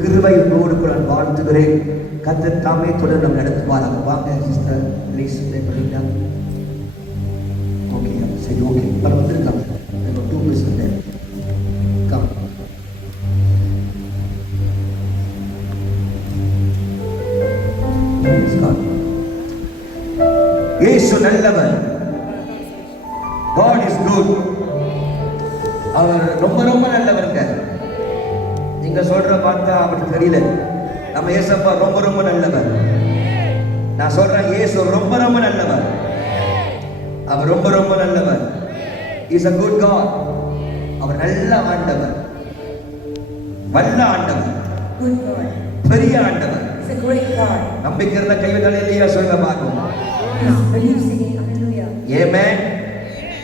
கிருபை உங்களோடு கூட நான் வாழ்த்துகிறேன். கர்த்தர் தாமே தொடர்ந்து நம்ம நடத்துவாராக. வாங்க சிஸ்டர் ப்ளீஸ் பண்ணிட்டா. ஓகே சரி ஓகே பல வந்துருக்காங்க. 2% கம் இயேசு நல்லவர். God is good. அவர் ரொம்ப ரொம்ப நல்லவருங்க. நீங்க சொல்ற பார்த்தா அவருக்கு தெரியல. நம்ம இயேசப்பா ரொம்ப ரொம்ப நல்லவர். நான் சொல்றேன் இயேசு ரொம்ப ரொம்ப நல்லவர். அவர் ரொம்ப ரொம்ப நல்லவர். He is a good God. அவர் நல்ல ஆண்டவர், வல்ல ஆண்டவர், good God, பெரிய ஆண்டவர். He is a great God. நம்பிக்கை இருந்த கைவிடல் இல்லையா சொல்லுங்க பாருங்க. Believe singing hallelujah. Amen.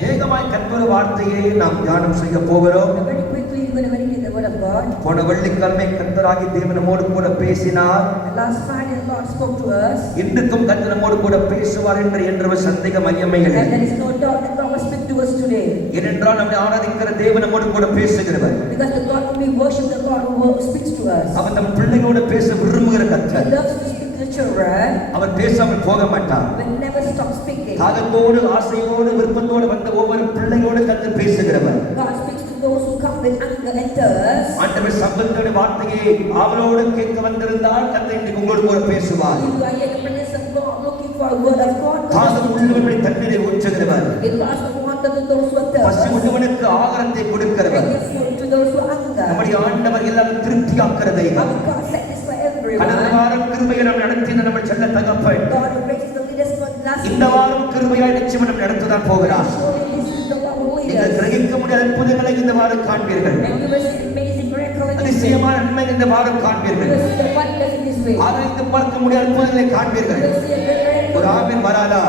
வேகமாய் கர்த்தருடைய வார்த்தையை நாம் தியானம் செய்ய போகிறோம். Very quickly we're going to meditate the word of God. போன வெள்ளிக்கிழமை கர்த்தராகிய தேவன் நம்மோடு கூட பேசினார். Last Friday the Lord spoke to us. இன்றைக்கும் கர்த்தர் நம்மோடு கூட பேசுவார் என்ற சந்தேகம் ஐயமே இல்லை. And there is no doubt that God will speak to us today. ஏனென்றால் நம்மை ஆராதிக்கிற தேவன் நம்மோடு கூட பேசுகிறவர். Because the God whom we worship, the God who speaks to us. அவர் தம் பிள்ளைகளோடு பேச விரும்புகிற கர்த்தர். He loves to speak to the children. அவர் பேசாமல் போக மாட்டார். Will never stop speaking. தாகத்தோடு ஆசையோடு விருப்பத்தோடு வந்த ஒவ்வொரு பிள்ளைகளோடு கர்த்தர் பேசுகிறவர். God speaks to those who come with anger and thirst. ஆண்டவர் சம்பந்தோட வார்த்தையை அவளோடு கேட்க வந்திருந்தால் கர்த்தர் இன்றைக்கு உங்களோடு கூட பேசுவார். If you are here in the presence of God looking for a word of God, தாகம் உள்ளவர்களை தண்ணீரை ஊற்றுகிறவர். He loves to water to those who are பசி thirsty. உள்ளவனுக்கு ஆகாரத்தை கொடுக்கிறவர். Give food to those who hunger. நம்முடைய ஆண்டவர் எல்லாரும் திருப்தியாக்குறதை Our God satisfies everyone. கடந்த வாரம் கிருபையை நாம் நடத்தின நம்ம செல்ல தகப்பன் God who raises the leaders for the last இந்த வாரம் கிருபையாய் நிச்சயம் நம்ம நடத்ததான் போகிறார். surely this is the one who நீங்கள் leaders. கிரகிக்க முடியாத அற்புதங்களை இந்த வாரம் காண்பீர்கள். And you will see amazing miracle in this way. அதிசயமான நன்மை இந்த வாரம் You காண்பீர்கள். will see the wonders in this way. ஆராய்ந்து பார்க்க முடியாத அற்புதங்களை You காண்பீர்கள். will see a great ஒரு miracle. ஆமென் வராதா?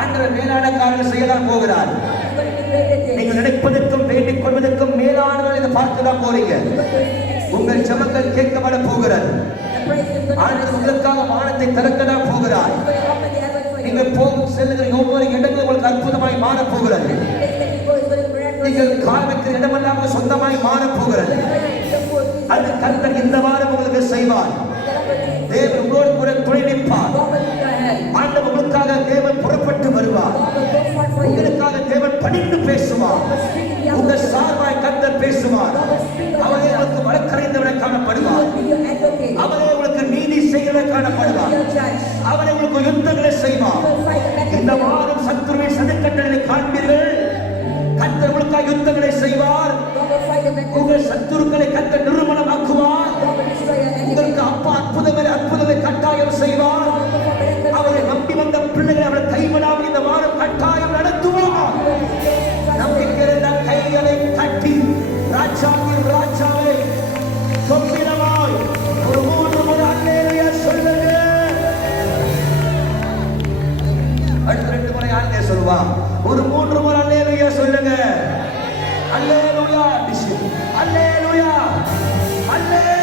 ஆண்டவர் மேலான காரியங்களை செய்யலாம் போகிறார். You will be greater things. நீங்கள் நினைப்பதற்கும் வேண்டிக் கொள்வதற்கும் மேலானவர்கள் இதை பார்த்துதான் போறீங்க. You will see உங்கள் ஜெபங்கள் கேட்கப்பட போகிறது. the praise is going to ஆண்டவர் உங்களுக்காக வானத்தை திறக்கதான் போகிறார். open the heaven for you. நீங்கள் போகும் செல்லுகிற ஒவ்வொரு இடங்களும் உங்களுக்கு அற்புதமாய் மாறப் போகிறது. The place that you go is going to be miraculous. நீங்கள் கால் வைக்கிற இடமெல்லாம் உங்கள் சொந்தமாய் மாறப் போகிறது. அது கர்த்தர் இந்த வாரம் உங்களுக்கு செய்வார். தேவன் உங்களோடு கூட துணை நிற்பார். God will be your help. ஆண்டவர் உங்களுக்காக தேவன் புறப்பட்டு வருவார். God will go forth for you. உங்களுக்காக தேவன் பணிந்து பேசுவார். God will speak in the உங்கள் atmosphere. சார்பாய் கர்த்தர் பேசுவார். God will speak on அவரே your behalf. உங்களுக்கு வழக்கறிந்தவரை He காணப்படுவார். will be your advocate. அவரே உங்களுக்கு நீதி செய்கிறவரை He will காணப்படுவார். be your judge. அவரே உங்களுக்கு யுத்தங்களை He செய்வார். will fight the battle. இந்த வாரம் சத்துருவை சதுக்கட்டளை காண்பீர்கள். கர்த்தர் உங்களுக்காக யுத்தங்களை செய்வார். God will fight the battle. உங்கள் சத்துருக்களை கர்த்தர் நிர்மூலமாக்குவார். God will destroy your enemy. உங்களுக்கு அப்பா அற்புதங்களை கட்டாயம் செய்வார். God will perform miracles. அவரை நம்பி வந்த பிள்ளைகளை அவரை கைவிடாமல் இந்த வாரம் கட்டாயம் நடத்துவார். நம்பிக்கிற கைகளை கட்டி ராஜாவின் ராஜாவை கம்பீரமாய் ஒரு 3 முறை அல்லேலூயா சொல்லுங்க. அடுத்த 2 முறை ஆண்டே சொல்வா. ஒரு 3 முறை அல்லேலூயா சொல்லுங்க. அல்லேலூயா அல்லேலூயா அல்லேலூயா.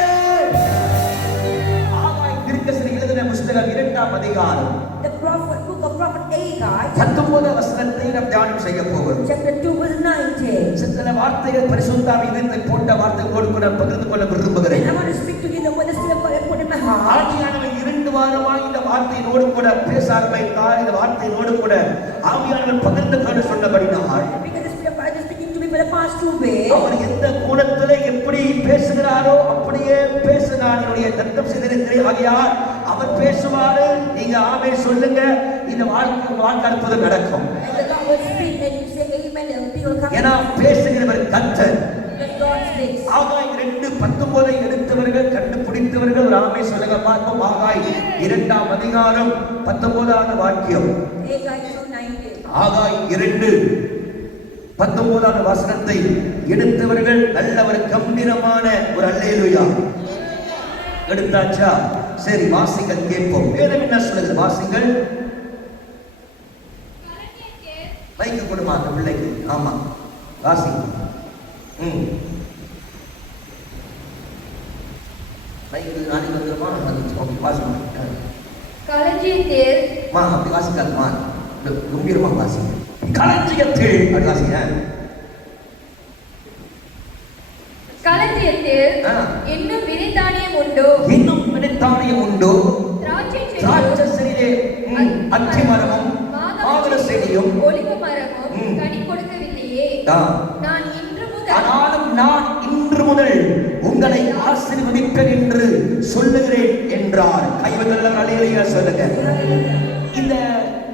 ஆகாய் தீர்க்கதரிசி எழுதின புத்தகம் 2ஆம் அதிகாரம் The book of prophet Agai, 19 வசனத்தை நாம் தியானம் செய்ய போகிறோம். chapter 2 verse 19. சில வார்த்தைகள் பரிசுத்த ஆவியினால் போட்ட வார்த்தைகளோடு கூட பகிர்ந்து கொள்ள விரும்புகிறேன். And I want to speak to you the word the Spirit of God has put in my heart. ஆவியானவர் 2 வாரமாக இந்த வார்த்தையோடு கூட பேச ஆரம்பித்தார். இந்த வார்த்தையோடு கூட ஆவியானவர் பகிர்ந்து கொள்ள சொன்னபடினால் Because the Spirit of God is speaking to me for the past 2 days. அவர் எந்த கோணத்திலே எப்படி பேசுகிறாரோ அப்படியே பேசினார். என்னுடைய தத்தம் செய்திருக்கிறேன். ஆகையால் அவர் பேசுவாரு. நீங்க ஆமென் சொல்லுங்க. இந்த வாழ்க்கை அற்புதம் நடக்கும். And the Lord will speak and you say amen and people come. ஏன்னா பேசுகிறவர் கர்த்தர். Because God speaks. ஆகாய் 2:19 எடுத்தவர்கள் கண்டுபிடித்தவர்கள் ஒரு ஆமென் சொல்லுங்க பார்ப்போம். ஆகாய் 2ஆம் அதிகாரம் 19வது வாக்கியம். Agai 2:19. ஆகாய் 2:19வது வசனத்தை எடுத்தவர்கள் நல்லவர் கம்பீரமான ஒரு அல்லேலூயா எடுத்தாச்சா? சரி வாசிங்கள் கேட்போம். வேதம் என்ன சொல்லுது? வாசிங்கள். மைக்கு கொடுமா அந்த பிள்ளைக்கு. ஆமா வாசிங்க. மைக்கு நாளைக்கு வந்துருமா? வந்துச்சு. ஓகே வாசிங்க. களஞ்சியத்தில் அப்படி வாசிக்காதுமா. கம்பீரமா வாசிங்க. களஞ்சியத்தில் அப்படி வாசிங்க. களஞ்சியத்தில் ஆ. இன்னும் விதைத்தானியம் உண்டோ இன்னும் வினைத்தானியம் உண்டோ திராட்சை திராட்சை செடியும் செடியிலே அத்தி மரமும் மாதுளை செடியும் ஒலிவ மரமும் கனி கொடுக்கவில்லையே தான். நான் இன்று முதல் ஆனாலும் நான் இன்று முதல் உங்களை ஆசீர்வதிப்பேன் என்று சொல்லுகிறேன் என்றார். கைவதெல்லாம் அலையிலேயே சொல்லுங்க. இந்த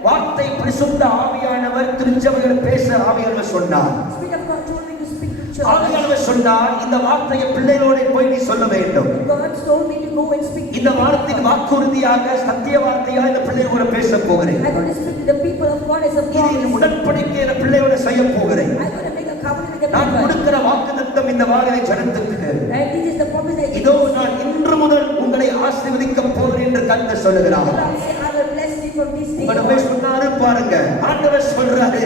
வார்த்தை பரிசுத்த ஆவியானவர் திருச்சபையில் பேச ஆவியானவர் சொன்னார். Spirit of God told me to speak to church. ஆவியானவர் சொன்னார், இந்த வார்த்தையை பிள்ளைகளோடு போய் நீ சொல்ல வேண்டும். God told me to go and speak to இந்த வார்த்தையின் வாக்குறுதியாக சத்திய வார்த்தையா இந்த பிள்ளைகளோட பேச போகிறேன். I'm going to speak to the people of God as a இது promise. உடன்படிக்கை இந்த பிள்ளையோட செய்ய போகிறேன். I'm going to make a covenant with the நான் people. கொடுக்கிற வாக்குத்தத்தம் இந்த வார்த்தை ஜனத்துக்கு. And this is the promise I give. இதோ நான் இன்று முதல் உங்களை ஆசீர்வதிக்க போகிறேன் என்று கர்த்தர் சொல்லுகிறார். God say, I will bless you from this day உங்களை போய் on. சொன்னாரு பாருங்க. ஆண்டவர் சொல்றாரு,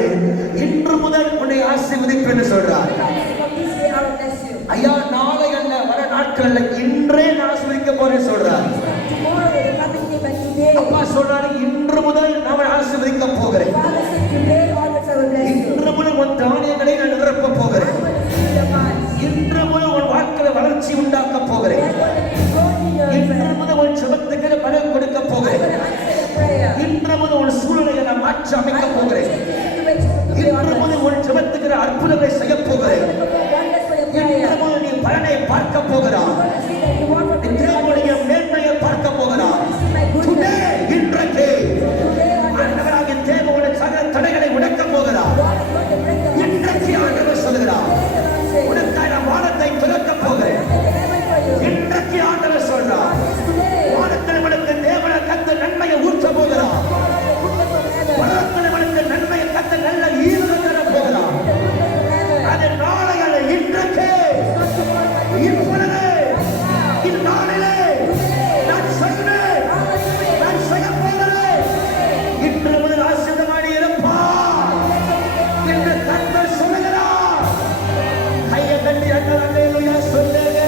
இன்று முதல் உன்னை ஆசீர்வதிப்பேன்னு சொல்றார். God say, from this day I will bless you. ஐயா, நாளை அல்ல, வர நாட்கள்ல இன்றே நான் ஆசீர்வதிக்க போறேன்னு சொல்றார். Tomorrow is the coming day, but today. அப்பா சொல்றாரு, இன்று முதல் நான் ஆசீர்வதிக்க போகிறேன். Father said, today onwards I will bless you. இன்று முதல் உன் தானியங்களை நான் நிரப்ப போகிறேன். I'm going to fill your minds. இன்று முதல் உன் வாழ்க்கையில வளர்ச்சி உண்டாக்க போகிறேன். I'm going to be growing in your இன்று faith. முதல் உன் ஜெபத்துக்கு பலன் கொடுக்க I'm போகிறேன். going to answer your prayer. இன்று முதல் உன் சூழ்நிலையை நான் மாற்றி அமைக்க I'm going to போகிறேன். change the situation from today இன்று onwards. முதல் உன் ஜெபத்துக்கு அற்புதங்களை செய்ய போகிறேன். I'm going to perform wonders for your இன்று prayer. முதல் நீ பலனை பார்க்க போகிறாய். I'm going to see that you want from today தேவனுடைய onwards. மேன்மையை பார்க்க போகிறாய். See my Today, goodness. இன்றைக்கு Today onwards. ஆண்டவராகிய தேவனுடைய சகல தடைகளை உடைக்க போகிறார். God is going to break the heart. இன்றைக்கு ஆண்டவர் சொல்கிறார், Today the Lord says, உனக்காக நான் வானத்தை திறக்க போகிறேன். I will heaven for you. இன்றைக்கு ஆண்டவர் சொல்றார், God is today. வானத்தில் உனக்கு தேவன கத்த நன்மையை ஊற்ற போகிறார். God of the goodness of heaven. பரலோகத்தில் உனக்கு நன்மையை கத்த நல்ல ஈவுகளை தர போகிறார். The goodness of heaven. அது நாளை அல்ல, இன்றைக்கு Not tomorrow, but today. இப்பொழுது இந்த நாளிலே நான் செய்வேன், நான் செய்ய போகிறேன். இன்று முதல் ஆசீர்வாதமாய் இருப்பார் என்று கர்த்தர் சொல்லுகிறார். கையை தட்டி அல்லேலூயா சொல்லுங்க.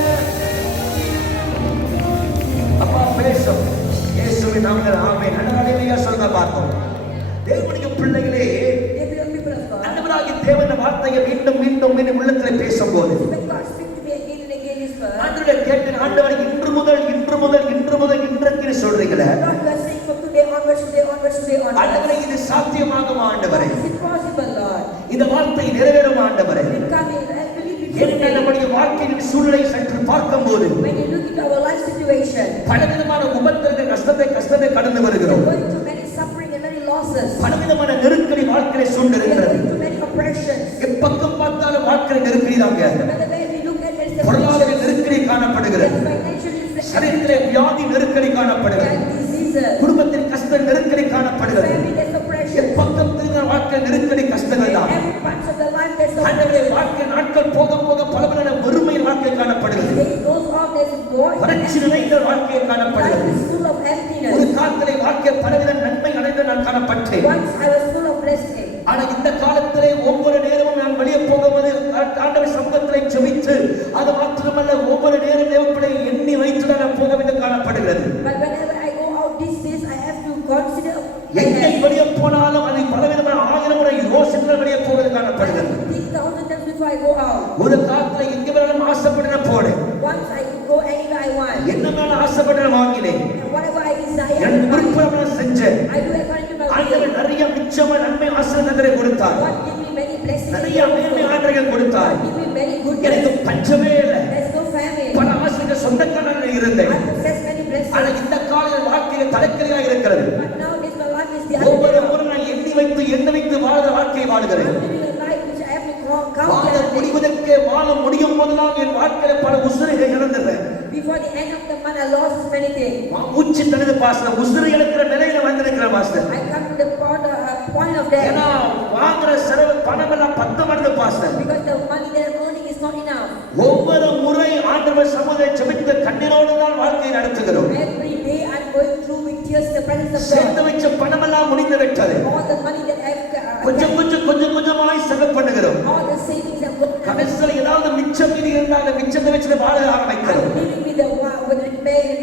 அப்பா பேசும் இயேசுவின் நாமத்தில் ஆமென். அல்லேலூயா சொல்லுங்க பார்ப்போம். தேவனுடைய பிள்ளைகளே, They be the people of God. ஆண்டவராகிய தேவனுடைய வார்த்தையை மீண்டும் மீண்டும் மீண்டும் உள்ளத்தில் பேசும்போது When God speak to me again and again is first. ஆண்டவரே கேட்டேன், ஆண்டவர் இன்று முதல் இன்று முதல் இன்று முதல் இன்றைக்கு சொல்றீங்களே, Lord, you are saying from today onwards, today onwards, today ஆண்டவரே onwards. இது சாத்தியமாகுமா ஆண்டவரே? Is it possible, Lord? இந்த வார்த்தை நிறைவேறும் ஆண்டவரே? It come in. I believe it என்ன will. நம்முடைய வாழ்க்கையின் சூழ்நிலை சற்று பார்க்கும்போது When you look into our life situation, பலவிதமான உபத்திரங்கள் கஷ்டத்தை கடந்து we're வருகிறோம். going through many suffering and many losses. பலவிதமான நெருக்கடி வாழ்க்கையை We are சூழ்ந்திருக்கிறது. going through many oppressions. எப்பக்கம் பார்த்தாலும் வாழ்க்கை நெருக்கடி தாங்க. Whether way we look at it, there's பொருளாதார afflictions, நெருக்கடி காணப்படுகிறது. there's financial afflictions, சரீரத்திலே வியாதி நெருக்கடி காணப்படுகிறது. there's diseases, குடும்பத்தின் கஷ்ட நெருக்கடி காணப்படுகிறது. family, there's oppression. எப்பக்கம் திருந்த வாழ்க்கை நெருக்கடி கஷ்டங்கள் தான். Every part of the life, there's ஆண்டவரே, oppression. வாழ்க்கை நாட்கள் போக போக பலவிதமான வறுமை வாழ்க்கை காணப்படுகிறது. Days goes on, there's void. வறட்சி நிறைந்த வாழ்க்கை Life காணப்படுகிறது. is full of ஒரு emptiness. காலத்திலே வாழ்க்கை பலவித நன்மை அடைந்து நான் காணப்பட்டேன். Once I was full of blessing. ஆனா இந்த காலத்திலே ஒவ்வொரு நேரமும் நான் வெளியே போகும்போது ஆண்டவர் சமூகத்திலே ஜெபித்து, அது மாத்திரமல்ல ஒவ்வொரு நேரம் தேவப்படி எண்ணி வைத்து நான் போக வேண்டும் காணப்படுகிறது. But whenever I go out these days, I have to consider. எங்கே வெளியே போனாலும் அதை பலவிதமான ஆயிரம் முறை யோசித்து வெளியே போவது I காணப்படுகிறது. have to think 1,000 times before I go out. ஒரு காலத்துல எங்க வேணாலும் ஆசைப்பட்டு போனேன். Once I could go anywhere I want. என்ன வேணாலும் ஆசைப்பட்டு வாங்கினேன். And whatever I desire, N I buy. விருப்பம் நான் செஞ்சேன். I do according to my will. ஆண்டவர் நிறைய மிச்சமா நன்மை ஆசீர்வாதங்களை கொடுத்தார். God give me many blessings. நிறைய மேன்மை ஆண்டவர்கள் கொடுத்தார். God give me many good எனக்கு blessings. பஞ்சமே இல்லை. There's no famine. பல ஆசைக்கு சொந்தக்காரனாக இருந்தேன். I possess many ஆனா blessings. இந்த காலையில் வாழ்க்கையில தலைக்கறியா இருக்கிறது. But nowadays my life is the ஒவ்வொரு other way. முறை நான் எண்ணி வைத்து வாழ்ற வாழ்க்கையை வாழுகிறேன். I'm living a life which I have to count வாழ every day. முடிவதற்கு வாழ முடியும் போதெல்லாம் என் வாழ்க்கையில பல உசுரைகளை இழந்துடுறேன். Before the end of the month, I lost many things. மூச்சு தனது பாஸ்டர் உசுரை இழக்கிற நிலையில வந்திருக்கிற pastor. I come to the point of death. ஏன்னா வாங்குற செலவு பணம் எல்லாம் 10 மடங்கு pastor. Because the money that I'm earning is not enough. ஒவ்வொரு முறை ஆண்டவர் சமூகத்தை ஜெபித்து கண்ணீரோடு தான் வாழ்க்கையை நடத்துகிறோம். Every day I'm going through with tears in the presence of சேர்த்து God. வச்ச பணம் எல்லாம் முடிந்து விட்டது. All the money that I've கொஞ்சமாய் செலவு பண்ணுகிறோம். all the savings I've got. கடைசியில் ஏதாவது மிச்சம் மீதி இருந்தால் அந்த மிச்சத்தை வச்சு வாழ ஆரம்பிக்கிறோம். I'm living with the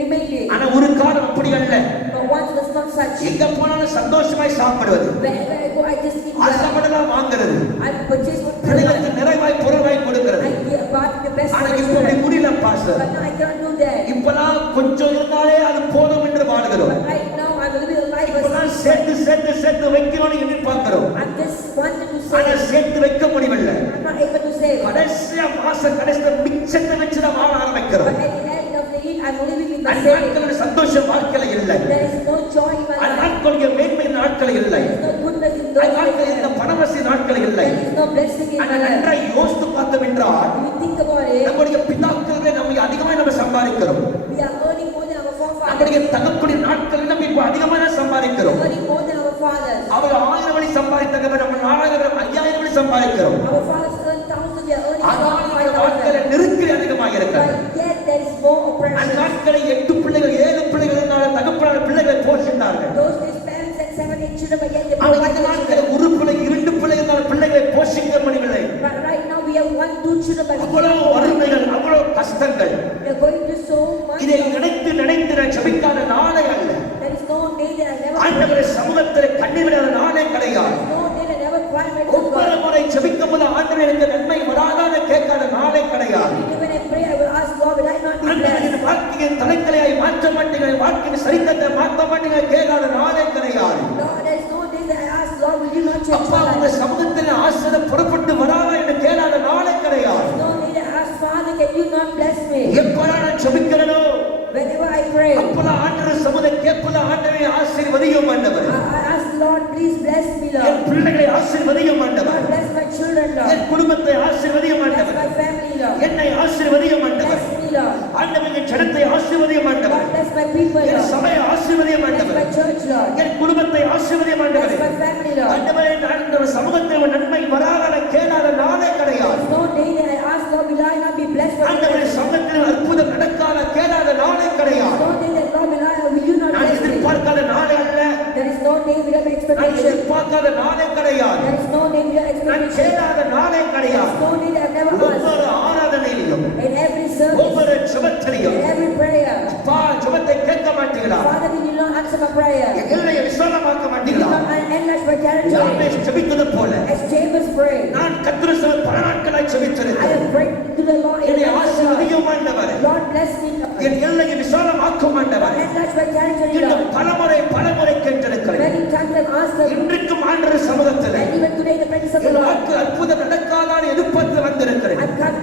remaining. ஆனா ஒரு காலம் அப்படி அல்ல. But once was not such. எங்க போனாலும் சந்தோஷமாய் சாப்பிடுவது, Wherever I go, I just eat. ஆசைப்படலாம் வாங்குறது, I purchase what I பிள்ளைகளுக்கு want. நிறைவாய் பொருளாய் கொடுக்கிறது. I give back the best. ஆனா for my இப்ப அப்படி children. முடியல pastor. But now I cannot do that. இப்பெல்லாம் கொஞ்சம் இருந்தாலே அது போதும் என்று வாழ்கிறோம். But right now I'm living a life இப்பெல்லாம் as சேர்த்து வைக்கணும்னு எதிர்பார்க்கிறோம். I just wanted to ஆனா save. சேர்த்து வைக்க முடியவில்லை. I'm not able to save. கடைசியா மாச கடைசியில மிச்சத்தை வச்சுதான் வாழ ஆரம்பிக்கிறோம். But at the end of the year, I'm living with my அந்த savings. நாட்களுடைய சந்தோஷம் வாழ்க்கையில இல்லை. There is no joy in my அந்த life. நாட்களுடைய மேன்மை நாட்கள் இல்லை. There is no goodness in அந்த those நாட்கள் இந்த days. பணவசி நாட்கள் இல்லை. There is no blessing in ஆனா my life. நன்றாய் யோசித்து பார்த்தோம் என்றால் If you think about it, நம்முடைய பிதாக்களே நம்ம அதிகமாக நம்ம சம்பாதிக்கிறோம். we are earning more than our forefathers. நம்முடைய தகப்பனுடைய நாட்கள் நம்ம இப்ப அதிகமாக We சம்பாதிக்கிறோம். are earning more than our fathers. அவர் 1000 வழி சம்பாதித்தாங்க, நம்ம 4000 5000 வழி சம்பாதிக்கிறோம். Our fathers earn thousands, we are earning ஆனால் இந்த 5,000. நாட்களில் நெருக்கடி அதிகமாக இருக்கிறது. But yet there is more அந்த oppression. நாட்களில் 8 பிள்ளைகள் 7 பிள்ளைகளினால தகப்பனார் பிள்ளைகளை போஷித்தார்கள். Those days parents had 7, 8 children, but yet they ஆனால் provide இந்த their நாட்களில் children. ஒரு பிள்ளை 2 பிள்ளைகளால் பிள்ளைகளை போஷிக்க முடியவில்லை. But right now we have 1, 2 children, but we அவ்வளவு cannot வறுமைகள், அவ்வளவு கஷ்டங்கள். are going through so much. இதை நினைத்து நான் ஜெபிக்காத நாளே அல்ல. There is no day that I never ஆண்டவருடைய சமூகத்தில் கண்ணீர் விடாத நாளே கிடையாது. There is no day that I never cry my to ஒவ்வொரு God. முறை ஜெபிக்கும் போது ஆண்டவர் எனக்கு நன்மை வராதான்னு கேட்காத நாளே கிடையாது. When I pray, I will ask God, will I not be ஆண்டவர் blessed? என் வாழ்க்கையை தலைத்தலையாய் மாற்ற மாட்டீங்க, வாழ்க்கையின் சரித்திரத்தை மாற்ற மாட்டீங்க கேட்காத நாளே கிடையாது. Lord, there is no day that I ask God, will you not change அப்பா my உங்க life? சமூகத்தில் ஆசீர்வாதம் புறப்பட்டு வராதா என்று கேளாத நாளே கிடையாது. There is no day that I ask Father, can you not bless me? எப்பொழுது நான் ஜெபிக்கிறேனோ Whenever I pray, அப்பொழுது ஆண்டவர் சமூகத்தை கேட்பது ஆண்டவரை ஆசீர்வதியும் ஆண்டவர். I ask Lord, please bless me, N Lord. பிள்ளைகளை ஆசீர்வதியும் ஆண்டவர். God bless my children, N Lord. குடும்பத்தை ஆசீர்வதியும் Bless ஆண்டவர். my family, Lord. என்னை ஆசீர்வதியும் ஆண்டவர். Bless me, Lord. ஆண்டவர் என் ஜனத்தை ஆசீர்வதியும் ஆண்டவர். God bless my people, N Lord. சபையை ஆசீர்வதியும் Bless ஆண்டவர். my church, Lord. என் குடும்பத்தை ஆசீர்வதியும் Bless ஆண்டவர். my family, Lord. ஆண்டவரே ஆண்டவர் சமூகத்தில் ஒரு நன்மை வராத கேளாத நாளே There கிடையாது. is no day that I ask God, will I not be blessed for ஆண்டவரே me? சமூகத்தில் அற்புதம் நடக்காத கேளாத நாளே கிடையாது. No day that God will I, will you not நான் bless me? எதிர்பார்க்காத நாளே அல்ல. There is no day without நான் expectation. எதிர்பார்க்காத நாளே கிடையாது. There is no day without நான் expectation. கேளாத நாளே There கிடையாது. is no day that I've never asked. ஒவ்வொரு ஆராதனையிலும் In every service, ஒவ்வொரு ஜெபத்திலையும் in every prayer, ஜெபத்தை கேட்க மாட்டீங்களா? Father, did you not answer my prayer? எல்லையை விசாலமாக்க Did you மாட்டீங்களா? not enlarge my territory? யாபேஸ் ஜெபித்தது போல As Jabez prayed, நான் கர்த்தருடைய பல நாட்களாய் I ஜெபித்திருக்கிறேன். have prayed to the Lord. என்னை in ஆசீர்வதியும் ஆண்டவரே. Lord, bless me. Lord. என் எல்லையை விசாலமாக்கும் ஆண்டவரே. Enlarge my territory, இன்னும் Lord. பலமுறை கேட்டிருக்கிறேன். Many times I've asked the Lord, இன்றைக்கும் ஆண்டவர் சமூகத்தில் and even today in the presence of the N Lord, வாக்கு அற்புதம் நடக்காதான்னு எதிர்பார்த்து வந்திருக்கிறேன்.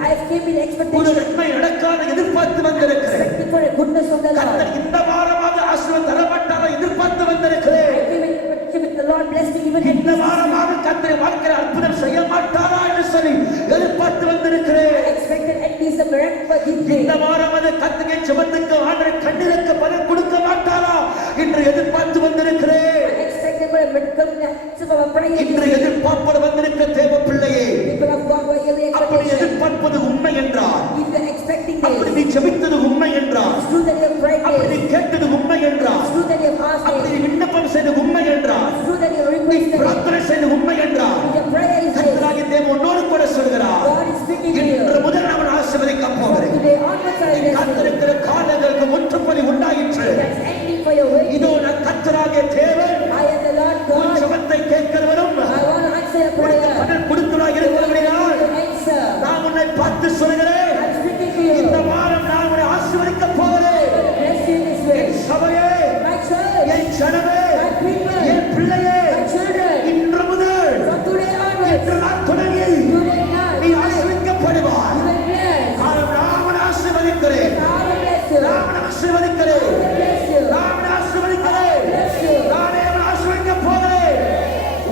I've came with ஒரு expectation, நன்மை நடக்காத எதிர்பார்த்து வந்திருக்கிறேன். expecting for the goodness of the Lord. கர்த்தர் இந்த வாரமாக ஆசீர்வாதம் தரமாட்டாரா எதிர்பார்த்து வந்திருக்கிறேன். I came with expectation with the Lord bless me even in இந்த வாரமாக கர்த்தர் வாழ்க்கையில் அற்புதம் செய்ய மாட்டாரா என்று சொல்லி எதிர்பார்த்து வந்திருக்கிறேன். I expected at least a miracle for this day. இந்த வாரம் அது கர்த்தரின் ஜெபத்துக்கு ஆண்டவர் கண்ணீருக்கு பதில் கொடுக்க மாட்டாரா என்று எதிர்பார்த்து வந்திருக்கிறேன். I expected for a miracle in the answer of our prayer. இன்று எதிர்பார்ப்பது வந்திருக்க தேவ பிள்ளையே, People of God were really அப்படி expectation. எதிர்பார்ப்பது உண்மை என்றார், If you are expecting அப்படி this, நீ ஜெபித்தது உண்மை என்றார், it's true that you have prayed அப்படி this. நீ கேட்டது உண்மை என்றார், It's true that you have asked அப்படி this. நீ விண்ணப்பம் செய்தது உண்மை என்றார், It's true that you have நீ requested it. பிரார்த்தனை செய்தது உண்மை என்றார். Your prayer is this. கர்த்தராகிய தேவன் உன்னோடு கூட சொல்கிறார், God is speaking to இன்று you. முதல் நான் ஆசீர்வதிக்க From போகிறேன். today onwards I நீ bless you. காத்திருக்கிற காலங்களுக்கு முற்றுப்புள்ளி உண்டாயிற்று. That's ending for your waiting. இதோ நான் கர்த்தராகிய தேவன், I am the Lord உன் God. ஜெபத்தை கேட்கிறவரும் I want to answer your உனக்கு prayer. பதில் கொடுக்கிறவராக இருக்கிறபடியால் To answer. நான் உன்னை பார்த்து சொல்கிறேன், I'm speaking to you. இந்த வாரம் நான் உன்னை ஆசீர்வதிக்க போகிறேன். I'm going to bless you in this way. என் சபையே, My church, என் ஜனமே, my people, என் பிள்ளையே, my children, இன்று முதல் from today onwards, இன்று நான் தொடங்கி today night, நீ you ஆசீர்வதிக்கப்படுவாய். will bless. காரணம் நான் உன்னை ஆசீர்வதிக்கிறேன். I will bless you. நான் உன்னை ஆசீர்வதிக்கிறேன். I will bless you. நான் உன்னை ஆசீர்வதிக்கிறேன். Bless you. நானே உன்னை ஆசீர்வதிக்க போகிறேன்.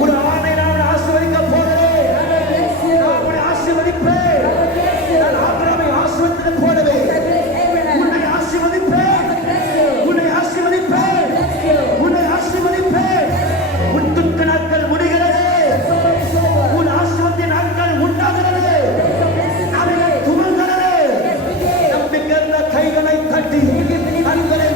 ஒரு ஆணை நான் உன்னை ஆசீர்வதிக்க போகிறேன். I will bless you. நான் உன்னை ஆசீர்வதிப்பேன். I will bless you. நான் ஆபிரகாமை ஆசீர்வதித்தது போலவே I bless Abraham. உன்னை ஆசீர்வதிப்பேன். I will bless you. உன்னை ஆசீர்வதிப்பேன். Bless you. உன்னை ஆசீர்வதிப்பேன். உன் துக்க நாட்கள் முடிகிறது. So is over. உன் ஆசீர்வாத நாட்கள் உண்டாகிறது. So blessings அவைகள் today. துவங்குகிறது. Yes, today. நம்பிக்கையுள்ள கைகளை தட்டி கண்களை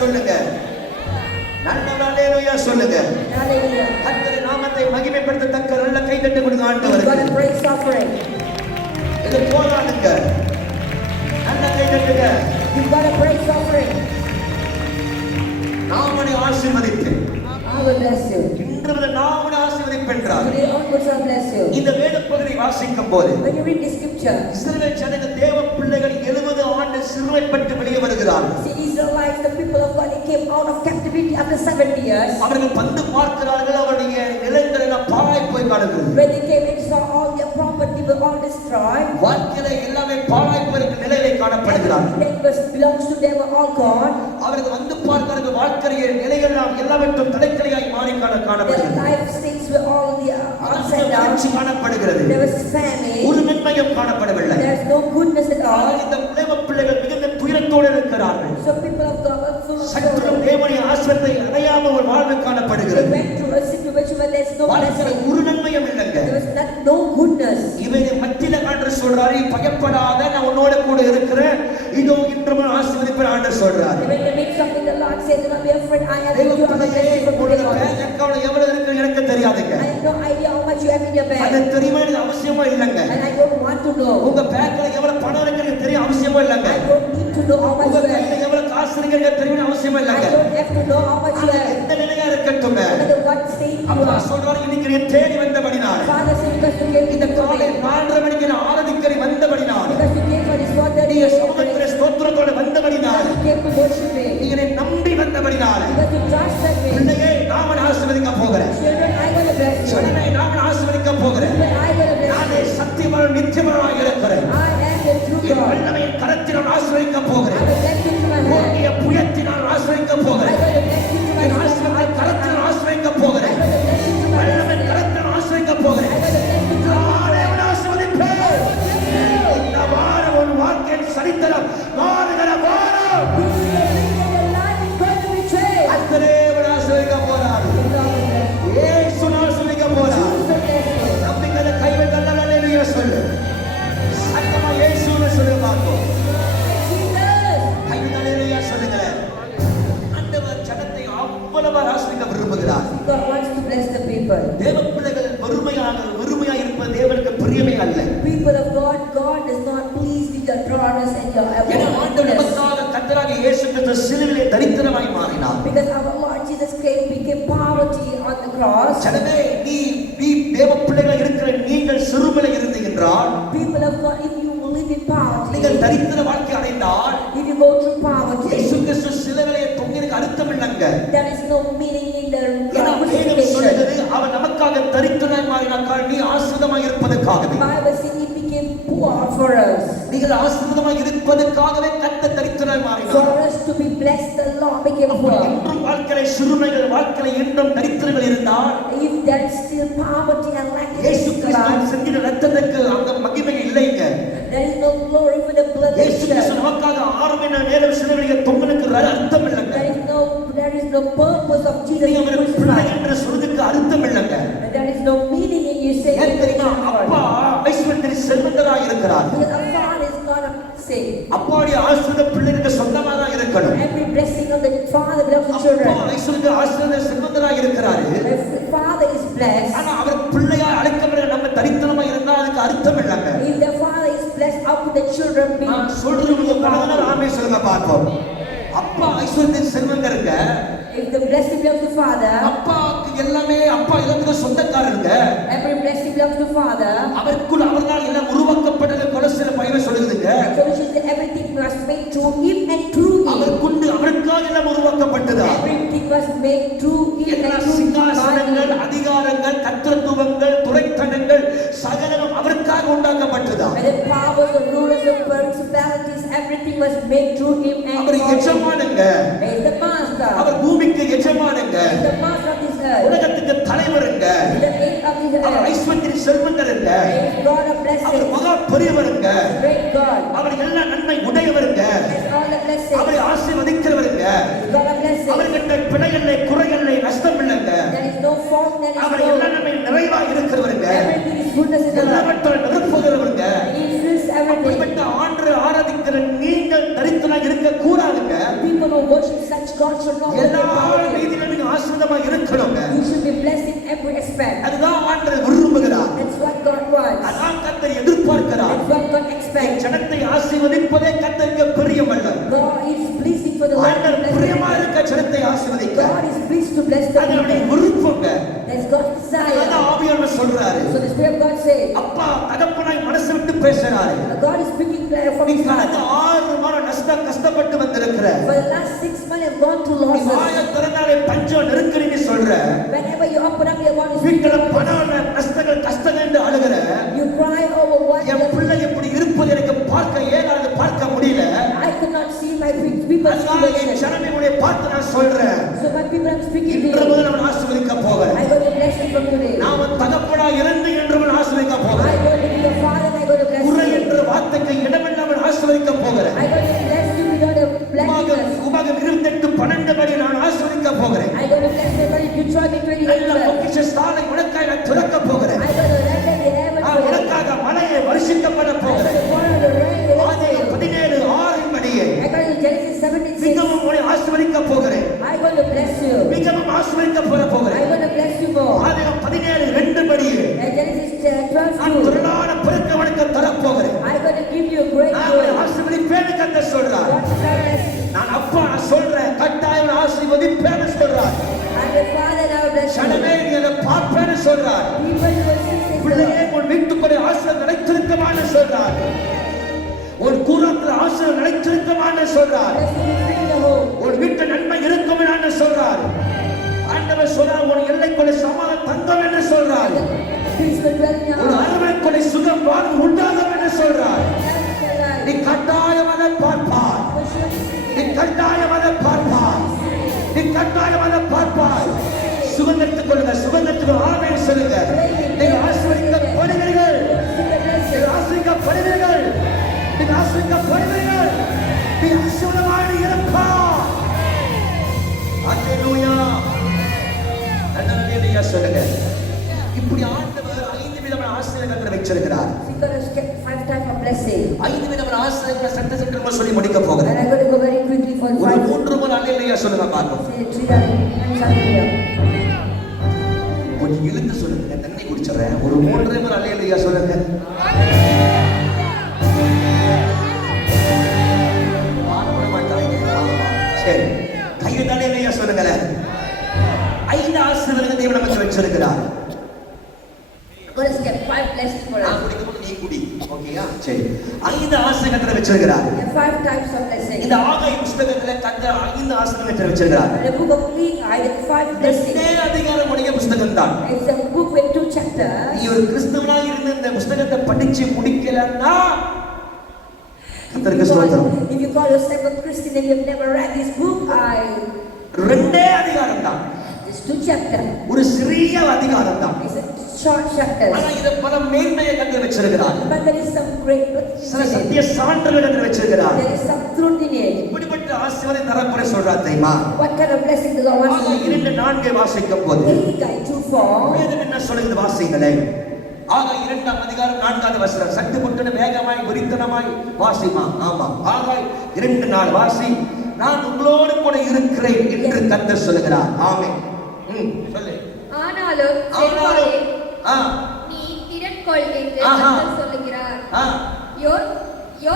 சொல்லுங்க. நல்ல அல்லேலூயா சொல்லுங்க. Hallelujah. கர்த்தருடைய நாமத்தை மகிமைப்படுத்தத்தக்க நல்ல கைதட்டு கொடுங்க You've got ஆண்டவருக்கு. a praise offering. இது போதாதுங்க. நல்ல கைதட்டுங்க. You've got a praise offering. நான் உன்னை ஆசீர்வதிப்பேன். I will bless you. இன்று முதல் நான் உன்னை ஆசீர்வதிப்பேன். Today onwards I'll bless you. இந்த வேத பகுதி வாசிக்கும் போது When you read the scripture, இஸ்ரவேல் ஜனங்கள் தேவ பிள்ளைகள் 70 ஆண்டு சிறுமைப்பட்டு வெளியே வருகிறார்கள். see Israelites, the people of God, they came out of captivity after 70 years. அவர்கள் வந்து பார்க்கிறார்கள், அவருடைய நிலங்கள் எல்லாம் பாழாய் போய் காணுகிறது. When they came and saw all their property were all destroyed, வாழ்க்கையில எல்லாமே பாழாய் போயிருக்கிற நிலையிலே காணப்படுகிறார்கள். everything that belongs to them were all gone. அவர்கள் வந்து பார்க்கிறார்கள், வாழ்க்கைய நிலையெல்லாம் எல்லாவற்றும் தலைக்கலையாய் மாறி Their காணப்படுகிறது. life states were all the upside down. வறட்சி காணப்படுகிறது. There was famine. ஒரு நன்மையும் காணப்படவில்லை. There's no goodness at all. இந்த தேவ பிள்ளைகள் மிகுந்த துயரத்தோடு இருக்கிறார்கள். So people of God were full of சற்றும் sorrow. தேவனுடைய ஆசீர்வாதத்தை அடையாம ஒரு வாழ்வு They காணப்படுகிறது. went through a situation where there's no வாழ்க்கையில blessing. ஒரு நன்மையும் இல்லைங்க. There was no goodness. இவனை மத்தியில ஆண்டவர் சொல்றாரு, பயப்படாத, நான் உன்னோட கூட இருக்கிறேன், இதோ இன்று ஆசீர்வதிப்பேன் ஆண்டவர் சொல்றாரு. When they make something, the Lord says, "Do not be afraid. I have தேவ given you a பிள்ளையே, blessing from உங்களுடைய the Lord." பேங்க் அக்கவுண்ட்ல எவ்வளவு இருக்குன்னு எனக்கு தெரியாதுங்க. I have no idea how much you have in your அது bank, தெரியுமா எனக்கு அவசியமா இல்லைங்க. and I don't want to know. உங்க பேங்க்ல எவ்வளவு பணம் இருக்குன்னு எனக்கு தெரிய அவசியமா இல்லைங்க. I don't need to know how much உங்க you கையில have. எவ்வளவு காசு இருக்குன்னு தெரியணும் அவசியமா I இல்லைங்க. don't have to know how much you have. எந்த நிலையா இருக்கட்டும், No matter what state you அப்பா are. சொல்றாரு, இன்னைக்கு நீ தேடி வந்தபடினால, Father said, because you came இந்த to காலை me, 4:30 மணிக்கு நான் ஆராதிக்கிறேன் வந்தபடினால, because you came for this water, நீங்க because சமூகத்திலே ஸ்தோத்திரத்தோட வந்தபடினால, you came to worship me, நீங்க என்னை நம்பி வந்தபடினால, because you trusted me. பிள்ளையே நான் உன்னை ஆசீர்வதிக்க போகிறேன். Children, I will bless you. சொன்னே நான் உன்னை ஆசீர்வதிக்க போகிறேன். Children, I will bless நானே சத்தியமான நித்தியமாய் இருக்கிறேன். you. I am the true N God. வல்லமையின் கரத்தினால் ஆசீர்வதிக்க போகிறேன். I will bless you to my hand. உன்னுடைய புயத்தினால் ஆசீர்வதிக்க I போகிறேன். will bless you to my N hand. ஆசீர்வாத கரத்தினால் ஆசீர்வதிக்க I போகிறேன். will bless you to my வல்லமையின் hand. கரத்தினால் ஆசீர்வதிக்க போகிறேன். I will bless you to my நானே உன்னை ஆசீர்வதிப்பேன். இந்த வாரம் உன் வாழ்க்கையின் சரித்திரம் மாறுகிற வாரம். Your life is going to be changed. கர்த்தரே உன்னை ஆசீர்வதிக்க போறார். The Lord will bless you. இயேசு ஆசீர்வதிக்க போறார். Jesus will bless you. நம்பிக்கையில கைவிட்டல்ல அல்லேலூயா சொல்லு. சத்தமா இயேசுன்னு சொல்லு பார்ப்போம். Jesus. கைவிட்டல்ல அல்லேலூயா சொல்லுங்களேன். ஆண்டவர் ஜனத்தை அவ்வளவு ஆசீர்வதிக்க விரும்புகிறார். God wants to bless the people. தேவ பிள்ளைகள் வெறுமையாக இருப்பது தேவனுக்கு பிரியமே அல்ல. People of God, God is not pleased with your drawers and your ஏன்னா ஆண்டவர் abundance. நமக்காக கர்த்தராகிய இயேசு கிறிஸ்து சிலுவையிலே தரித்திரமாய் மாறினார். Because our Lord Jesus Christ became poverty on the cross. ஜனமே, நீ தேவ பிள்ளைகள் இருக்கிற நீங்கள் சிறுமையில இருந்தீங்க என்றால், People of God, if you live in poverty, நீங்கள் தரித்திர வாழ்க்கை அடைந்தால், if you go through poverty, இயேசு கிறிஸ்து சிலுவையிலே தொங்கியதுக்கு அர்த்தம் இல்லைங்க. there is no meaning in the ஏன்னா வேதம் crucifixion. சொல்லுகிறது, அவர் நமக்காக தரித்திரமாய் மாறினார், நீ ஆசீர்வாதமாய் இருப்பதற்காகவே. Bible says he became poor for us. நீங்கள் ஆசீர்வாதமாய் இருப்பதற்காகவே கர்த்தர் தரித்திரமாய் For மாறினார். us to be blessed, the Lord became poor. என்றும் வாழ்க்கையில சிறுமைகள், வாழ்க்கையில என்றும் தரித்திரங்கள் இருந்தால், If there is still poverty and lack in இயேசு this கிறிஸ்து life, செஞ்சின ரத்தத்துக்கு அங்க மகிமை இல்லைங்க. there is no glory for the blood of இயேசு கிறிஸ்து Jesus. நமக்காக 6 மணி நேரம் சிலுவையிலே தொங்கினதுக்கு அர்த்தம் இல்லைங்க. There is no purpose of Jesus நீங்க being ஒரு பிள்ளை crucified. என்று சொல்றதுக்கு அர்த்தம் இல்லைங்க. There is no meaning in you saying ஏன் தெரியுமா? அப்பா ஐஸ்வர்யத்தில் செல்வந்தராய் இருக்கிறார். because our Father is God of say. அப்பாவுடைய ஆசீர்வாத பிள்ளைகளுக்கு சொந்தமா தான் இருக்கணும். Every blessing of the Father belongs to அப்பா children. ஐஸ்வர்ய ஆசீர்வாத செல்வந்தராய் இருக்கிறாரு. If the Father is blessed, ஆனா அவர் பிள்ளையா அழைக்கப்பட நம்ம தரித்திரமா இருந்தா அதுக்கு அர்த்தம் இல்லைங்க. if the Father is blessed, how could the children be? நான் சொல்றது உங்களுக்கு பலதன ராமே சொல்லுங்க பார்ப்போம். அப்பா ஐஸ்வர்யத்தின் செல்வந்தருங்க. If the blessing belongs to Father, அப்பாக்கு எல்லாமே அப்பா எல்லாத்துக்கும் சொந்தக்காரருங்க. every blessing belongs to Father. அவருக்குள் அவரால் எல்லாம் உருவாக்கப்பட்டது கொலோசியர் 5 சொல்லுதுங்க. So we should say everything was made through Him and through Him. அவருக்குண்டு அவருக்காக எல்லாம் உருவாக்கப்பட்டதா. Everything was made through Him எல்லா and through சிங்காசனங்கள், Him. அதிகாரங்கள், கர்த்தத்துவங்கள், துரைத்தனங்கள் சகலமும் அவருக்காக உண்டாக்கப்பட்டதா. And the powers of rulers of principalities, everything was made through Him and our for Him. எஜமானங்க. He is the master. அவர் பூமிக்கு எஜமானங்க. He is the master of this earth. உலகத்துக்கு தலைவருங்க. He is the head of this our earth. ஐஸ்வர்யத்தின் செல்வந்தருங்க. He is God of our blessing. மகா பெரியவருங்க. Great God. அவர் எல்லா நன்மை உடையவருங்க. He has all the blessings. அவரை ஆசீர்வதிக்கிறவருங்க. He is God of blessing. அவர்கிட்ட பிழையில்லை, குறையில்லை, நஷ்டம் இல்லைங்க. There is no fault, there is அவர் எல்லா no. நன்மை நிறைவா இருக்கிறவருங்க. Everything is goodness in the Lord. எல்லாவற்றை நிரப்புகிறவருங்க. He fills everything. அப்படிப்பட்ட ஆண்டு ஆராதிக்கிற நீங்கள் தரித்திரனாக இருக்க கூடாதுங்க. People who worship such God should not எல்லா empower you. ரீதியிலும் நீங்க ஆசீர்வாதமா இருக்கணுங்க. You should be blessed in every aspect. அதுதான் ஆண்டவர் விரும்புகிறார். That's what God wants. அதான் கர்த்தர் எதிர்பார்க்கிறார். That's what God expects. ஜனத்தை ஆசீர்வதிப்பதே கர்த்தருக்கு பிரியமல்ல. God is pleased for the Lord to ஆண்டவர் bless பிரியமா them. இருக்க ஜனத்தை ஆசீர்வதிக்க. God is pleased to bless the அதனுடைய people. விருப்பங்க. That's God's desire. அதான் ஆவியானவர் சொல்றாரு. So the Spirit of God says, அப்பா தகப்பனாய் மனசு விட்டு பேசுறாரு. God is speaking from His heart. கடந்த 6 மாதம் கஷ்டப்பட்டு வந்திருக்கிற. For the last 6 months I've gone through losses. வாயை திறந்தாலே பஞ்சம் நெருக்கடின்னு சொல்ற. Whenever you open up your mouth, you வீட்டுல பணம் கஷ்டங்கள் என்று அழுகிற. You cry over what என் பிள்ளை இப்படி இருப்பது எனக்கு பார்க்க ஏனாது பார்க்க முடியல. I could not see my people situation. ஜனமே பார்த்து நான் சொல்றேன். So my people I'm speaking to இன்று you. முதல் நான் ஆசீர்வதிக்க போகிறேன். I got to bless you from today. நான் தகப்பனா இருந்து என்று நான் ஆசீர்வதிக்க I போகிறேன். got to be your father and I got to bless குறை you. என்ற வார்த்தைக்கு இடமில்லாமல் ஆசீர்வதிக்க போகிறேன். I got to bless you without a blessing. உபாகம் 28:12 படி நான் ஆசீர்வதிக்க போகிறேன். I got to bless you but you try me 28. நல்ல பொக்கிஷ ஸ்தானை உனக்காக நான் திறக்க போகிறேன். I got to let them in heaven நான் for you. உனக்காக மலையை வருஷிக்கப்பட I got போகிறேன். to pour out the rain in Aadhi heaven for you. 17:6 படியே I got to Genesis 17:6. மிகவும் உன்னை ஆசீர்வதிக்க போகிறேன். I got to bless you. மிகவும் ஆசீர்வதிக்க போகிறேன். I got to bless you more. ஆதி 17:2 படியே And Genesis 12:2. நான் திரளான பெருக்கவனுக்கு தரப்போகிறேன். I got to give you a great நான் joy. ஆசீர்வதிப்பேன்னு கர்த்தர் சொல்றார். God is not bless you. நான் அப்பா நான் சொல்றேன் கட்டாயம் ஆசீர்வதிப்பேன்னு சொல்றார். I'm the father and I will bless you. சனமே நீ அதை பார்ப்பேன்னு சொல்றார். People will see this. பிள்ளையே உன் வீட்டுக்குள்ளே ஆசீர்வாதம் நிலைத்திருக்குமான்னு சொல்றார். உன் கூடாரத்தில் ஆசீர்வாதம் நிலைத்திருக்குமான்னு சொல்றார். Bless you in the home. உன் வீட்டு நன்மை இருக்கும்னு சொல்றார். ஆண்டவர் சொல்றார் உன் எல்லைக்குள்ளே சமாதானம் தங்கும் என்று சொல்றார். Peace will dwell in your உன் heart. அரவணைக்குள்ளே சுகம் வாழ்வு உண்டாகும் என்று சொல்றார். Health and life. நீ கட்டாயம் அதை பார்ப்பாய். For sure to see நீ it. கட்டாயம் அதை பார்ப்பாய். நீ கட்டாயம் அதை பார்ப்பாய். சுகந்தத்துக் கொள்ளுங்க சுகந்தத்துக்கு ஆமென் சொல்லுங்க. நீங்கள் ஆசீர்வதிக்கப்படுவீர்கள். See the blessing. நீங்கள் ஆசீர்வதிக்கப்படுவீர்கள். நீங்கள் ஆசீர்வதிக்கப்படுவீர்கள். நீ ஆசீர்வாதமாக இருப்பாய். அல்லேலூயா. அல்லேலூயா சொல்லுங்க. இப்படி ஆண்டவர் 5 விதமான ஆசீர்வாதங்களை வச்சிருக்கிறார். We're going to skip 5 types of blessing. 5 விதமான ஆசீர்வாதங்களை சட்டமா சொல்லி முடிக்க போகிறேன். And I'm going to go very quickly for ஒரு 5. 3 முறை அல்லேலூயா சொல்லுங்க பார்ப்போம். Say 3 times. Hallelujah. கொஞ்சம் இழுத்து சொல்லுங்க. நான் தண்ணி குடிச்சறேன். ஒரு 3 முறை அல்லேலூயா சொல்லுங்க. ஆனப்பட மாட்டாங்க. சரி. கையில அல்லேலூயா சொல்லுங்களே. 5 ஆசீர்வாதங்களை தேவன் நமக்கு வச்சிருக்கிறார். I'm going to skip 5 blessings for நான் us. குடிக்கும்போது நீ குடி. ஓகேயா? சரி. 5 ஆசீர்வாதங்களை வச்சிருக்கிறார். There are 5 types of blessing. இந்த ஆகாய புத்தகத்துல கர்த்தர் 5 ஆசீர்வாதங்களை வச்சிருக்கிறார். In the book of Lehi, there are 5 blessings. இதே அதிகாரமுடைய புத்தகம் தான். It's a book with 2 chapters. நீ ஒரு கிறிஸ்தவனா இருந்து இந்த புத்தகத்தை படிச்சு முடிக்கலன்னா கர்த்தருக்கு ஸ்தோத்திரம். If you call yourself a Christian and you've never read this book, ரெண்டே அதிகாரம் தான். it's 2 chapters. ஒரு சிறிய அதிகாரம் தான். It's a short chapters. ஆனா இத பல மேன்மையை கண்டு வச்சிருக்கிறார். But there is some great சில in it. சத்திய சான்றுகள் கண்டு வச்சிருக்கிறார். There is some truth in it. இப்படிப்பட்ட ஆசீர்வாதம் தரப்போற சொல்றார் தெரியுமா? What kind of blessing the Lord wants ஆக to give? 2:4 வாசிக்கும் போது Lehi 2:4. வேதம் என்ன சொல்லுது வாசிங்களே. ஆக 2ஆம் அதிகாரம் 4வது வசனம் சட்டு புட்டுன்னு வேகமாய் விரித்தனமாய் வாசிமா. ஆமா. ஆக 2:4 வாசி. நான் உங்களோடு கூட இருக்கிறேன் என்று கர்த்தர் சொல்லுகிறார். ஆமென். சொல்லு. ஆனாலும் ஆனாலும் செல்வாயே, ஆ நீ திடன் கொள் என்று ஆஹா. கர்த்தர் சொல்லுகிறார். ஆ யோ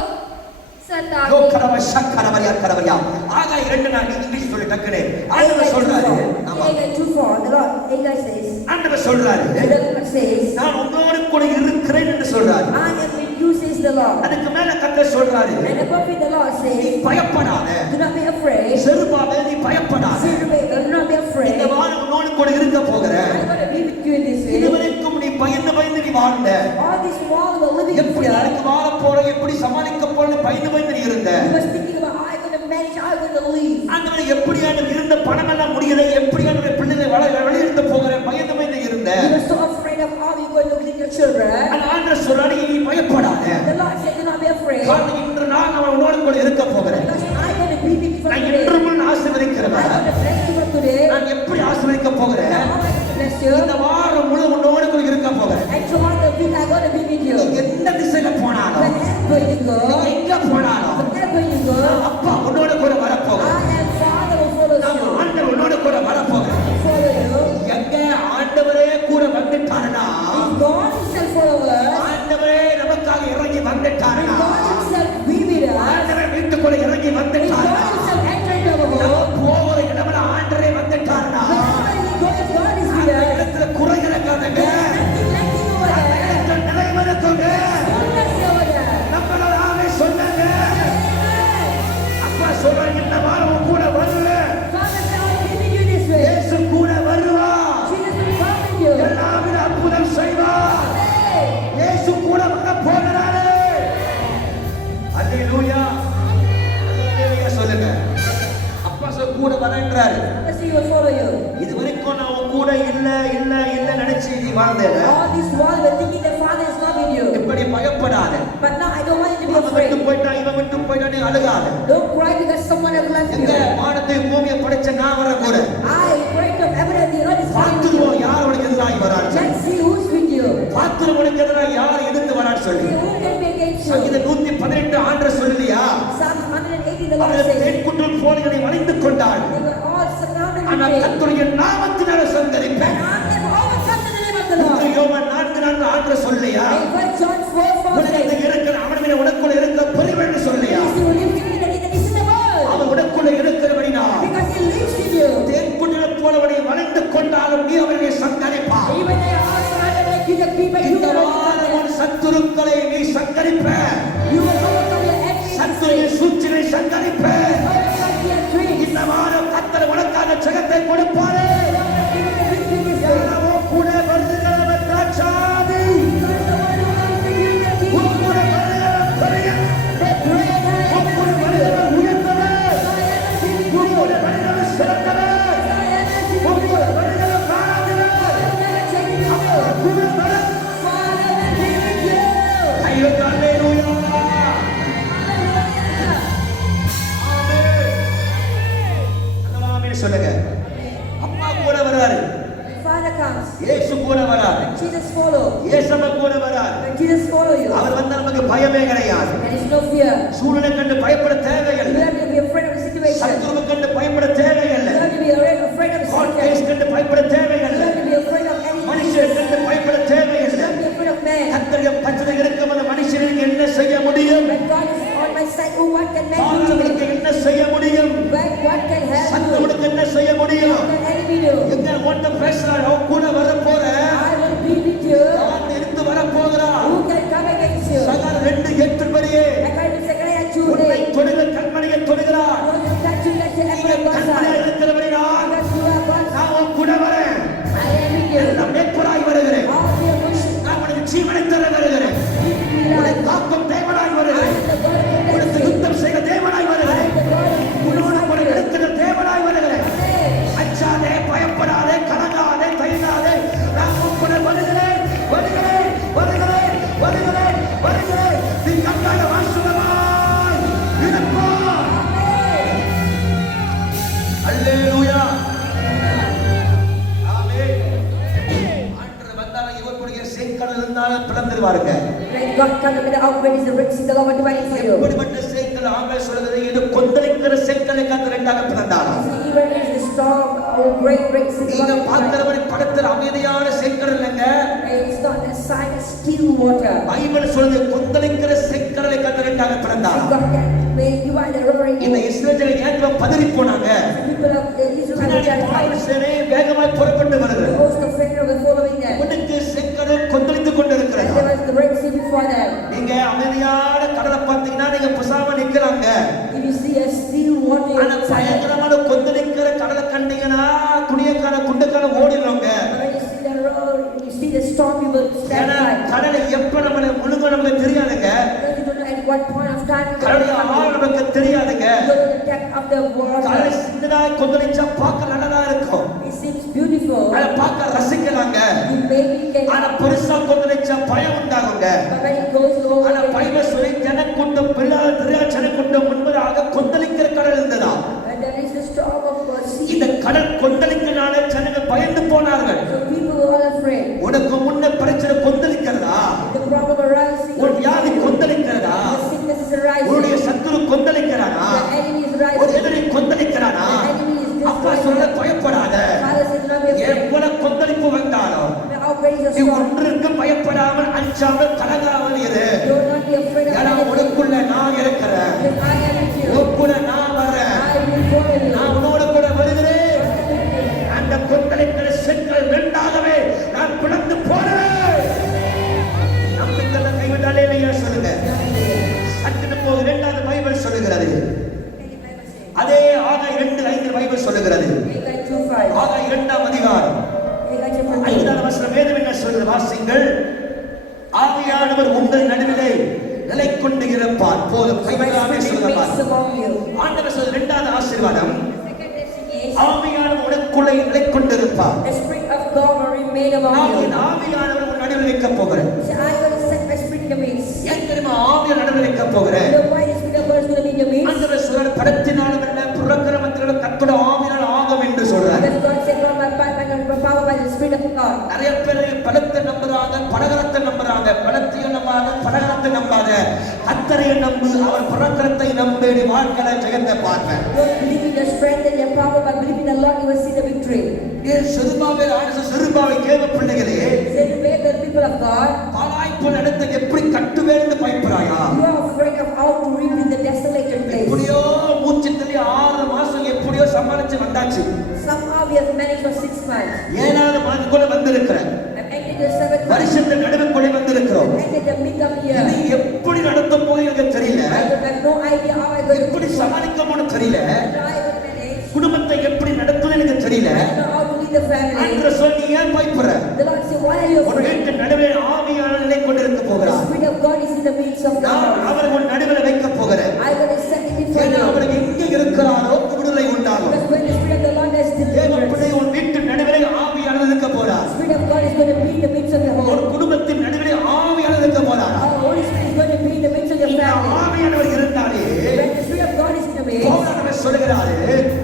சத்தாகி லோக்கரவ சக்கரவரியா கரவரியா. ஆக 2:4 இங்கிலீஷ் சொல்லு டக்குனே. ஆண்டவர் சொல்றாரு. ஆமா. Lehi 2:4. The Lord, Lehi says, ஆண்டவர் சொல்றாரு. the Lord says, நான் உங்களோடு கூட இருக்கிறேன் என்று சொல்றாரு. I am with you, says the Lord. அதுக்கு மேல கர்த்தர் சொல்றாரு. And above it the Lord நீ says, பயப்படாத. do not be afraid. Zerubbabel நீ பயப்படாத. Zerubbabel, do not be afraid. இந்த வாரம் உன்னோடு கூட இருக்க போகிறேன். I'm going to be with you in this way. இதுவரைக்கும் நீ பயந்து நீ வாழ்ந்த. All this while you were living in எப்படி fear, நாளைக்கு வாழ போற எப்படி சமாளிக்க போறன்னு பயந்து நீ இருந்த. you were thinking about how I'm going to manage, how I'm going to leave. ஆண்டவரே எப்படியான இருந்த பணம் எல்லாம் முடியல எப்படியான பிள்ளைகளை வெளியிட்டு போகிறேன் பயந்து நீ இருந்த. You were so afraid of how you're going to leave your children. ஆனா ஆண்டவர் சொல்றாரு நீ பயப்படாத. The Lord said, do not be afraid. காரணம் இன்று நான் உன்னோடு கூட இருக்க போகிறேன். Because I'm going to be with you from நான் today. இன்று முன் I'm ஆசீர்வதிக்கிறவன். going to bless you from today. நான் எப்படி ஆசீர்வதிக்க போகிறேன்? How am I going to bless you? இந்த வாரம் முழு உன்னோடு கூட இருக்க போகிறேன். And throughout the week, I'm going to be with you. எந்த திசையில போனாலும் Wherever you go, எங்க போனாலும் wherever you go, அப்பா உன்னோட கூட வரப்போகிறேன். I am Father will follow மாட்டேன் என்றாரு. Others he will follow you. இது வரைக்கும் நான் உன் கூட இல்ல நினைச்சு நீ வாழ்ந்தேல. All this while we're thinking the Father is not with you. இப்படி பயப்படாத. But now I don't want you to be அவன் விட்டு afraid. போய்ட்டா இவன் விட்டு போய்ட்டா நீ அழுகாத. Don't cry because someone has left you. எங்க வானத்தை பூமியை படைச்ச நான் வர கூட. I creator of heaven and the earth is with you. பார்த்துருவோம் யார் உனக்கு எதிராகி வரான்னு. Let's see who's with you. பார்த்துருவோம் உனக்கு எதிராக யார் எதிர்த்து வரான்னு சொல்லி. See who can be against you. சங்கீதம் 118 ஆண்டவர் சொல்லுதியா? Psalm 180 the Lord அவர்கள் says. தேன்குட்டில் போலிகளை வளைந்து கொண்டாள். They were all surrounded ஆனால் with me. கர்த்தருடைய நாமத்தினால சந்தரிப்பேன். And I have overcome the name of the Lord. யோவான் 4:4 ஆண்டவர் சொல்லையா? In 1 John 4:4 உலகத்தில் says. இருக்கிற அவனுடைய உனக்குள்ள இருக்கிற பெரியவன்னு சொல்லையா? He will live in that is in the world. அவன் உனக்குள்ள இருக்கிறபடினா Because he lives in you. தேன்குட்டில் போலவனை வளைந்து கொண்டாலும் நீ அவர்களை சங்கரிப்பாய். Even they are all surrounded like you, the people you இந்த will வாரம் overcome. உன் சத்துருக்களை நீ சங்கரிப்ப. You will overcome your enemies. சத்துருவின் சூழ்ச்சியை சங்கரிப்ப. Overcome their dreams. இந்த வாரம் கர்த்தர் உனக்காக ஜெகத்தை கொடுப்பாரே. Give me the victory this day. யாரோ கூட வருகிறவன் திராட்சாதி. உன் கூட வருகிறவன் பெரியவன். உன் கூட வருகிறவன் உயர்ந்தவன். உன் கூட வருகிறவன் சிறந்தவன். உன் கூட வருகிறவன் காணாதவன். அவன் கூட வர. ஐயோ அல்லேலூயா. ஆமென் சொல்லுங்க. அப்பா கூட வராரு. Father comes. இயேசு கூட வராரு. Jesus follow. இயேசுவ கூட வராரு. When Jesus follow you, அவர் வந்தா நமக்கு பயமே கிடையாது. there is no fear. சூழலை கண்டு பயப்பட You தேவையில்லை. have to be afraid of the situation. சத்துருவை கண்டு பயப்பட தேவையில்லை. You have to be afraid of the court case situation. கண்டு பயப்பட You தேவையில்லை. have to be afraid of any மனுஷன் கண்டு பயப்பட You தேவையில்லை. have to be afraid of man. கர்த்தருடைய பச்சனை இருக்கும் அந்த மனுஷனுக்கு என்ன செய்ய முடியும்? When God is on my side, who what can man do to பாவனுக்கு me? என்ன செய்ய முடியும்? When what can help you? சத்துருவுக்கு என்ன செய்ய முடியும்? What can enemy do? எங்க ஓட்ட பேசுறாரு அவன் கூட வர போற. I will be with you. யார் எடுத்து வர போகிறா? Who can come against you? சகல 2:8 படியே According to Zechariah 2, உன்னை தொடுகிற கண்மணியை தொடுகிறார். those who touch you, let your நீங்க every one கண்மணியா side. இருக்கிறபடினால் Because you are God's, நான் உன் கூட வரேன். I am with you. எல்லாம் மேற்கொள்ளாய் வருகிறேன். All the emotions, நான் உனக்கு ஜீவனை தர வருகிறேன். உன்னை காக்கும் தேவனாய் வருகிறேன். உனக்கு யுத்தம் செய்ய தேவனாய் வருகிறேன். உன்னோடு கூட இருக்கிற தேவனாய் வருகிறேன். அஞ்சாதே, பயப்படாதே, கலங்காதே, தயங்காதே. நான் உன் கூட வருகிறேன், வருகிறேன், வருகிறேன், வருகிறேன், வருகிறேன். நீ கண்டாக வாசுதமாய் இருப்பாய். அல்லேலூயா. ஆமென். ஆண்டவர் வந்தாலும் இவர்களுடைய சேக்கடல் இருந்தாலும் பிளந்துருவாருங்க. when God comes with the outbreak, is the Red Sea, the Lord will divide it for you. எப்படிப்பட்ட சேக்கல் ஆமென் சொல்றது இது கொந்தளிக்கிற சேக்கலை கர்த்தர் இரண்டாக பிளந்தாராம். Even if the storm or great sea, the நீங்க Lord will divide பார்க்கிறவரை படத்துல அமைதியான சேக்கல் இல்லைங்க. it. It's not a sign of still water. Bible சொல்றது கொந்தளிக்கிற சேக்கலை கர்த்தர் இரண்டாக பிளந்தாராம். God can may divide the river in இந்த you. இஸ்ரவேல் ஏன் பதறி போனாங்க? The people of Israel are பின்னாடி terrified. பாவ சேனை வேகமாய் புறப்பட்டு The வருகிறது. host of Pharaoh were following them. உனக்கு சேக்கல் கொந்தளித்துக் And கொண்டிருக்கிறது. there was the Red Sea before them. நீங்க அமைதியான கடலை பார்த்தீங்கன்னா நீங்க புசாம நிக்கலாங்க. If you see a still water ஆனா inside, பயங்கரமான கொந்தளிக்கிற கடலை கண்டீங்கன்னா குடியக்கான குண்டுக்கான ஓடிடுவாங்க. when you see the road, you see the storm, you will stand ஏன்னா back. கடலை எப்ப நம்மள முழுங்க நமக்கு தெரியாதுங்க. Because you don't know at what point of time you கடலை ஆழம் நமக்கு தெரியாதுங்க. go to the depth of the கடலை water. சின்னதா கொந்தளிச்சா பார்க்க நல்லதா இருக்கும். It seems beautiful. அதை பார்க்க ரசிக்கலாங்க. You maybe can, ஆனா பெருசா கொந்தளிச்சா பயம் உண்டாகுங்க. but when it goes low, ஆனா பைபிள் சொல்லி ஜனக்கூட்டம் பிள்ளை ஜனக்கூட்டம் முன்பதாக கொந்தளிக்கிற கடல் இருந்ததா? and there is the storm of sea. இந்த கடல் கொந்தளிக்கனால ஜனங்கள் பயந்து போனார்கள். So people were all afraid. உனக்கு முன்ன பிரச்சனை கொந்தளிக்கிறதா? The problem arising. உன் வியாதி கொந்தளிக்கிறதா? The sickness is arising. உன்னுடைய சத்துரு கொந்தளிக்கிறானா? The enemy is ஒரு rising. எதிரி கொந்தளிக்கிறானா? The enemy is அப்பா destroying. சொல்ல பயப்படாத. Father said, "Do not be afraid." எவ்வளவு கொந்தளிப்பு வந்தாலும் The outbreak is a நீ storm. ஒன்றுக்கு பயப்படாமல் அஞ்சாமல் கலங்காமல் இரு. Do not be afraid of ஏன்னா anything. உனக்குள்ள நான் இருக்கிறேன். Because I am with you. உன் கூட நான் வரேன். I will follow you. நான் உன்னோட கூட வருகிறேன். அந்த கொந்தளிக்கிற செங்கல் ரெண்டாகவே நான் பிளந்து போறேன். நம்பிக்கையை கைவிட்டாலே இல்லையா சொல்லுங்க. சட்டுன்னு போக இரண்டாவது பைபிள் சொல்லுகிறது. அதே ஆகாய் 2:5 பைபிள் சொல்லுகிறது. Haggai 2:5. ஆகாய் 2ஆம் அதிகாரம் Haggai chapter 2. 5ஆம் வசனம் வேதம் என்ன சொல்லுது வாசிங்கள். ஆவியானவர் உங்கள் நடுவிலே நிலை கொண்டு இருப்பார். போதும் So my கைவிடாமே spirit சொல்லுங்க remains பாருங்க. among you. ஆண்டவர் சொல்ற இரண்டாவது ஆசீர்வாதம் Second blessing is உனக்குள்ளே நிலை கொண்டிருப்பார். The Spirit of God will remain among நான் you. என் ஆவியானவர் உன் நடுவில் வைக்கப் போகிறேன். So I'm going to set my Spirit in your midst. ஏன் தெரியுமா ஆவியானவர் நடுவில் வைக்கப் போகிறேன்? You know why the Spirit of God is going to be in your midst? ஆண்டவர் சொல்றார் பலத்தினாலும் அல்ல புறக்கிரமத்தினாலும் கர்த்தருடைய ஆவியினால் ஆகும் என்று சொல்றார். Because God said, "Not by power, but by power by the Spirit of God." நிறைய பேர் பலத்தை நம்புறாங்க, பலகரத்தை நம்புறாங்க. பலத்தையும் நம்பாத, பலகரத்தை நம்பாத. கர்த்தரை நம்பு, அவர் பராக்கிரத்தை நம்பு, நீ வாழ்க்கையில ஜெயத்தை பார்ப்ப. Don't believe in your strength and your power, but believe in the Lord, you will see the victory. செருபாவை கேவ பிள்ளைகளே, Say to me, the people of God, பாழாய்ப்போன இடத்தை எப்படி கட்டுவேன்னு பயப்படுறாயா? you are afraid of how to rebuild the desolated place. எப்படியோ மூச்சு தள்ளி 6 மாசம் எப்படியோ சமாளிச்சு வந்தாச்சு. Somehow we have managed for 6 months. 7வது மாதத்துக்குள்ள வந்திருக்கிறேன். I'm ending the 7th month. வருஷத்தின் நடுவுக்குள்ளே வந்திருக்கிறோம். I'm ending the mid of year. இது எப்படி நடத்த போகுது எனக்கு தெரியல. I have no idea how I'm going to எப்படி சமாளிக்கணும்னு தெரியல. try to manage. குடும்பத்தை எப்படி நடத்துன்னு எனக்கு தெரியல. I don't know how to lead the family. என்று சொல்லி ஏன் பயப்படுற? The Lord said, why are you உன் afraid? வீட்டு நடுவே ஆவியானவர் நிலை கொண்டிருக்க The போகிறார். Spirit of God is in the midst of நான் God. அவரை உன் நடுவில் வைக்க போகிறேன். I'm going to set it in front ஏன்னா of அவர் you. எங்கே இருக்கிறாரோ விடுதலை உண்டாகும். Because when the Spirit of the Lord has தேவ deliverance, பிள்ளை உன் வீட்டு நடுவிலே ஆவியானவர் இருக்க போறார். the Spirit of God is going to be in the midst of your உன் home. குடும்பத்தின் நடுவிலே ஆவியானவர் இருக்க போறார். Our Holy Spirit is going to be in the midst of your இந்த family. ஆவியானவர் இருந்தாலே When the Spirit of God is in the midst, பவுலவர் சொல்கிறாரு,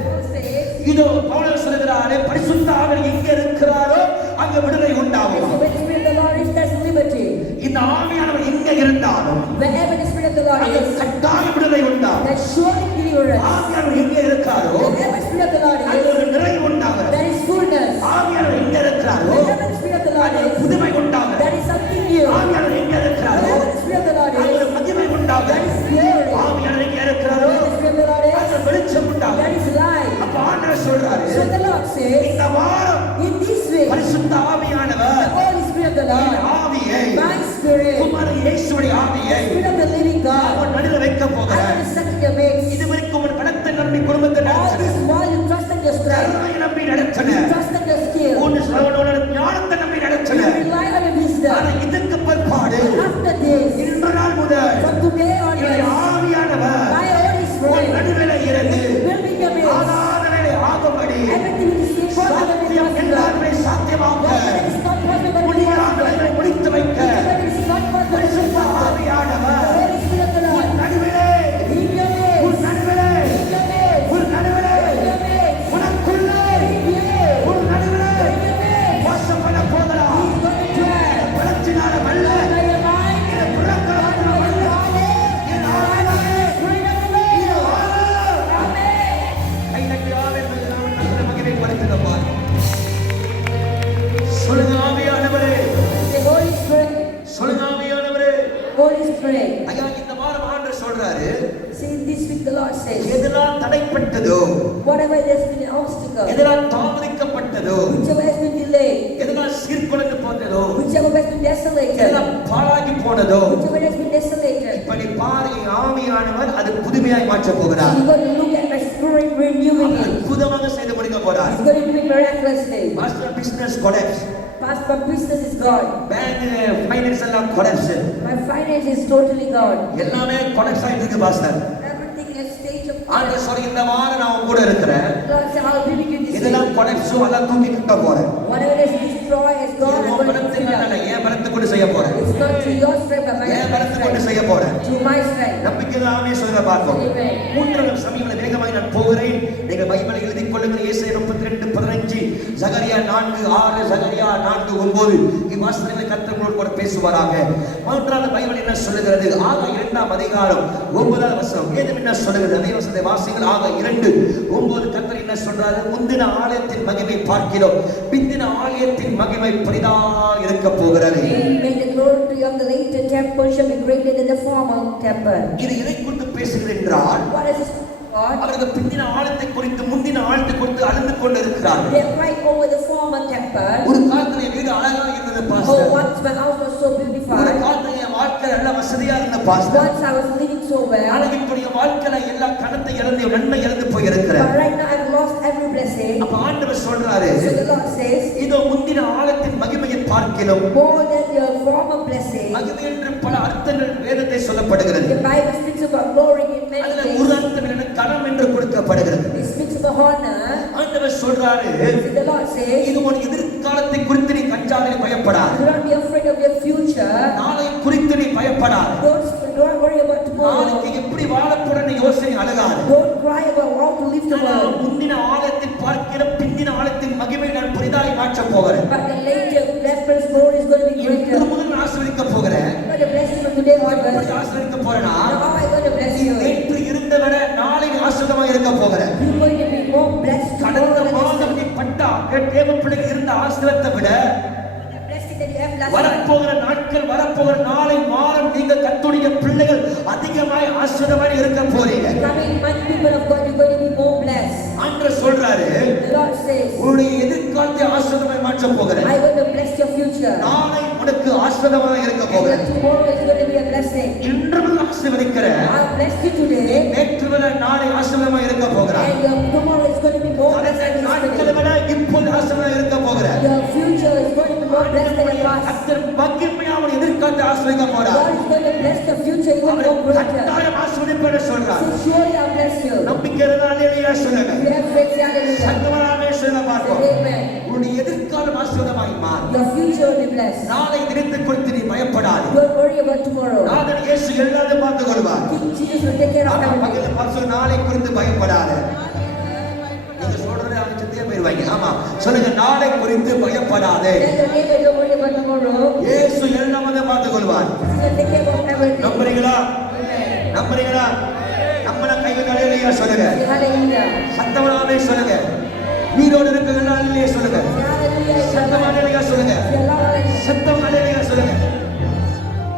Paul says, இதோ பவுலவர் சொல்கிறாரு, பரிசுத்த ஆவியானவர் எங்கே இருக்கிறாரோ அங்கே விடுதலை when உண்டாகும். the Spirit of the Lord is, there's liberty. இந்த ஆவியானவர் எங்கே இருந்தாலும் Wherever the Spirit of the Lord அங்கே is, கட்டாய விடுதலை உண்டாகும். there's surely deliverance. ஆவியானவர் எங்கே இருக்காரோ Wherever the Spirit of the Lord அங்கே is, ஒரு நிறைவு உண்டாகும். there is fullness. ஆவியானவர் எங்கே இருக்கிறாரோ Wherever the Spirit of the Lord அங்கே is, புதுமை உண்டாகும். there is something new. ஆவியானவர் எங்கே இருக்கிறாரோ Wherever the Spirit of the Lord அங்கே is, ஒரு மகிமை உண்டாகும். there is glory. ஆவியானவர் எங்கே இருக்கிறாரோ Wherever the Spirit of the Lord அங்கே is, வெளிச்சம் உண்டாகும். there is light. அப்ப ஆண்டவர் சொல்றாரு, So the Lord says, இந்த வாரம் in this way, பரிசுத்த the ஆவியானவர் Holy Spirit of the இந்த Lord, ஆவியை my spirit, குமார இயேசுவுடைய ஆவியை Spirit of the living God, அவன் நடுவில் வைக்க I'm போகிறேன். going to set in your midst. இதுவரைக்கும் உன் பலத்தை நம்பி குடும்பத்தை All நடத்தின, this while you trusted your strength, கருணையை நம்பி நடத்தின, you trusted your skill, உன்னோட ஞானத்தை நம்பி நடத்தின. you rely on your ஆனா wisdom. இதுக்கு பிற்பாடு After this, இன்று நாள் முதல் from today என்னுடைய onwards, ஆவியானவர் my Holy உன் Spirit நடுவில் இருந்து will be in your midst. ஆராதனை ஆகும்படி Everything which is impossible is சாத்தியம் possible. எல்லாருமே சாத்தியமாக்க What is not possible is முடியாதவர்களை முடித்து வைக்க What is not possible is பரிசுத்த possible. ஆவியானவர் The Holy Spirit of the உன் Lord, நடுவிலே in your உன் midst, நடுவிலே in your midst, உன் நடுவிலே in your midst, உனக்குள்ளே in you, உன் நடுவிலே in your midst. வாசம் பண்ண போகிறார். He's going to dwell. பலத்தினால வல்ல By your mind, இது புறக்கடத்தின வல்ல என் ஆவியானவரே, Spirit of the இது Lord. ஆவியானவர். Amen. கை தட்டி ஆமென் நாம நல்ல மகிமைப்படுத்துங்க பாரு. சொல்லுங்க ஆவியானவரே, The Holy Spirit, சொல்லுங்க ஆவியானவரே. Holy Spirit. ஐயா இந்த வாரம் ஆண்டவர் சொல்றாரு, See, this week the Lord says, எதெல்லாம் தடைப்பட்டதோ, whatever there's been an obstacle, எதெல்லாம் தாமதிக்கப்பட்டதோ, whichever has been delayed, எதெல்லாம் சீர்குலைந்து போனதோ, whichever has been desolated, எதெல்லாம் பாழாகி போனதோ, whichever has been desolated, இப்ப நீ பாரு என் ஆவியானவர் அது புதுமையாய் மாற்ற போகிறார். He's going to look at my spirit renewing it. அற்புதமாக செய்து முடிக்க போறார். He's going to do it miraculously. Master business collapse, Past my business is gone. Bank finance எல்லாம் collapse, My finance is totally gone. எல்லாமே collapse ஆயிட்டு இருக்கு pastor. Everything in a stage of ஆண்டவர் சொல்லி இந்த வாரம் நான் உங்க கூட இருக்கிறேன். Lord said, I'll be with you this இதெல்லாம் week. கொலாப்ஸோ எல்லாம் தூக்கி கட்ட போறேன். Whatever is destroyed is gone. I'm உன் going to பலத்தை pick it நான் up. ஏன் பலத்தை கொண்டு செய்ய போறேன். It's not through your strength, but my ஏன் பலத்தை கொண்டு strength. செய்ய போறேன். Through my strength. நம்பிக்கை ஆமே சொல்ல பார்ப்போம். Amen. மூன்றாவது சமயங்களை வேகமாக நான் போகிறேன். நீங்கள் பைபிளை எழுதிக் கொள்ளுங்கள். ஏசாயா 32:15, சகரியா 4:6, சகரியா 4:9. இவ்வாசனங்களை கர்த்தர் உங்களோடு கூட பேசுவாராக. மூன்றாவது பைபிள் என்ன சொல்லுகிறது? ஆகா 2ஆம் அதிகாரம் 9வது வசனம். வேதம் என்ன சொல்லுகிறது? அதே வசனத்தை வாசிங்கள். ஆகா 2:9 கர்த்தர் என்ன சொல்றாரு? முந்தின ஆலயத்தின் மகிமை பார்க்கிறோம், பிந்தின ஆலயத்தின் மகிமை பெரிதா இருக்க போகிறது. May the glory of the later temple shall be greater than the former temple. இது எதை குறித்து பேசுகிறது என்றால், What is this God? அவர்கள் பிந்தின ஆழத்தை குறித்து முந்தின ஆழத்தை குறித்து அழுந்து கொண்டு இருக்கிறார்கள். They cry over the former temple. ஒரு காலத்துல வீடு அழகா இருந்தது Oh, pastor. once my house was so ஒரு beautified. காலத்துல என் வாழ்க்கை நல்ல வசதியா இருந்த pastor. Once I was living so well. ஆனா இப்ப என் வாழ்க்கையில எல்லா கணத்தை இழந்து நன்மை இழந்து போய் இருக்கிறேன். But right now I've lost every blessing. அப்ப ஆண்டவர் சொல்றாரு, So the Lord says, இதோ முந்தின ஆழத்தின் மகிமையை பார்க்கிறோம். more than your former blessing. மகிமை என்று பல அர்த்தங்கள் வேதத்தை சொல்லப்படுகிறது. The Bible speaks about glory in many அதுல ஒரு ways. அர்த்தம் என்னன்னா கனம் என்று கொடுக்கப்படுகிறது. It speaks about honor. ஆண்டவர் சொல்றாரு, The Lord says, இது உன் எதிர்காலத்தை குறித்து நீ கஞ்சாதே பயப்படாது. do not be afraid of your future. நாளை குறித்து நீ பயப்படாது. Don't worry about tomorrow. நாளைக்கு எப்படி வாழப்போறன்னு யோசனை அழகாது. Don't cry about how to live tomorrow. முந்தின ஆழத்தில் பார்க்கிற பிந்தின ஆழத்தின் மகிமை நான் புதிதாய் மாற்றப் போகிறேன். But the later reference glory is going to be இன்று greater. முதல் நான் ஆசீர்வதிக்க போகிறேன். I'm going to bless you from today எப்படி onwards. ஆசீர்வதிக்க போறேனா? How am I going to bless நீ you? நேற்று இருந்த விட நாளை நீ ஆசீர்வாதமா இருக்க போகிறேன். You're going to be more blessed tomorrow கடந்த than மாதம் yesterday. நீ பட்டா தேவ பிள்ளைக்கு இருந்த ஆசீர்வாதத்தை விட The blessing that you have last month. வரப்போகிற நாட்கள் வரப்போகிற நாளை வாரம் நீங்க கர்த்தருடைய பிள்ளைகள் அதிகமாய் ஆசீர்வாதமாய் இருக்க போறீங்க. Coming month, people of God, you're going to be more blessed. ஆண்டவர் சொல்றாரு, The Lord says, உன்னுடைய எதிர்காலத்தை ஆசீர்வாதமாய் மாற்ற போகிறேன். I'm going to bless your future. நாளை உனக்கு ஆசீர்வாதமாக இருக்க போகிறேன். And tomorrow is going to be a blessing. இன்று முதல் ஆசீர்வதிக்கிறேன். I'll bless you today. நேற்று விட நாளை ஆசீர்வாதமாக இருக்க போகிறார். And your tomorrow is going to be more blessed than நாட்களை yesterday. விட இப்போது ஆசீர்வாதமாக இருக்க போகிறார். Your future is going to be more blessed than the past. கர்த்தர் மகிமையான எதிர்காலத்தை ஆசீர்வதிக்க போறார். God is going to bless the future even our more greater. கட்டாயம் ஆசீர்வதிப்பேன்னு சொல்றார். So surely I'll bless you. நம்பிக்கை இருந்தால் அல்லேலூயா சொல்லுங்க. You have faith, hallelujah. சத்தமாவே சொல்ல பார்ப்போம். Amen. உன்னுடைய எதிர்காலம் ஆசீர்வாதமாய் மாறும். Your future will be blessed. நாளை நினைத்து குறித்து நீ பயப்படாதே. Don't worry about tomorrow. நாதன் இயேசு எல்லாத்தையும் பார்த்துக் கொள்வார். King Jesus will take care of ஆமா, everything. பக்கத்துல பார்த்து சொல்லு, நாளை குறித்து பயப்படாதே. நீங்க சொல்றதே அவங்க சித்தியா போயிருவாங்க. ஆமா, சொல்லுங்க, நாளை குறித்து பயப்படாதே. Tell your neighbor, don't worry about tomorrow. இயேசு எல்லாத்தையும் பார்த்துக் கொள்வார். Jesus will take care of everything. நம்புறீங்களா? Amen. நம்புறீங்களா? நம்மள கைவிட அல்லேலூயா சொல்லுங்க. Hallelujah. சத்தமாவே சொல்லுங்க. உயிரோடு இருக்கிறவங்க அல்லேலூயா சொல்லுங்க. Hallelujah. சத்தமா அல்லேலூயா சொல்லுங்க. Hallelujah. சத்தம் அல்லேலூயா சொல்லுங்க.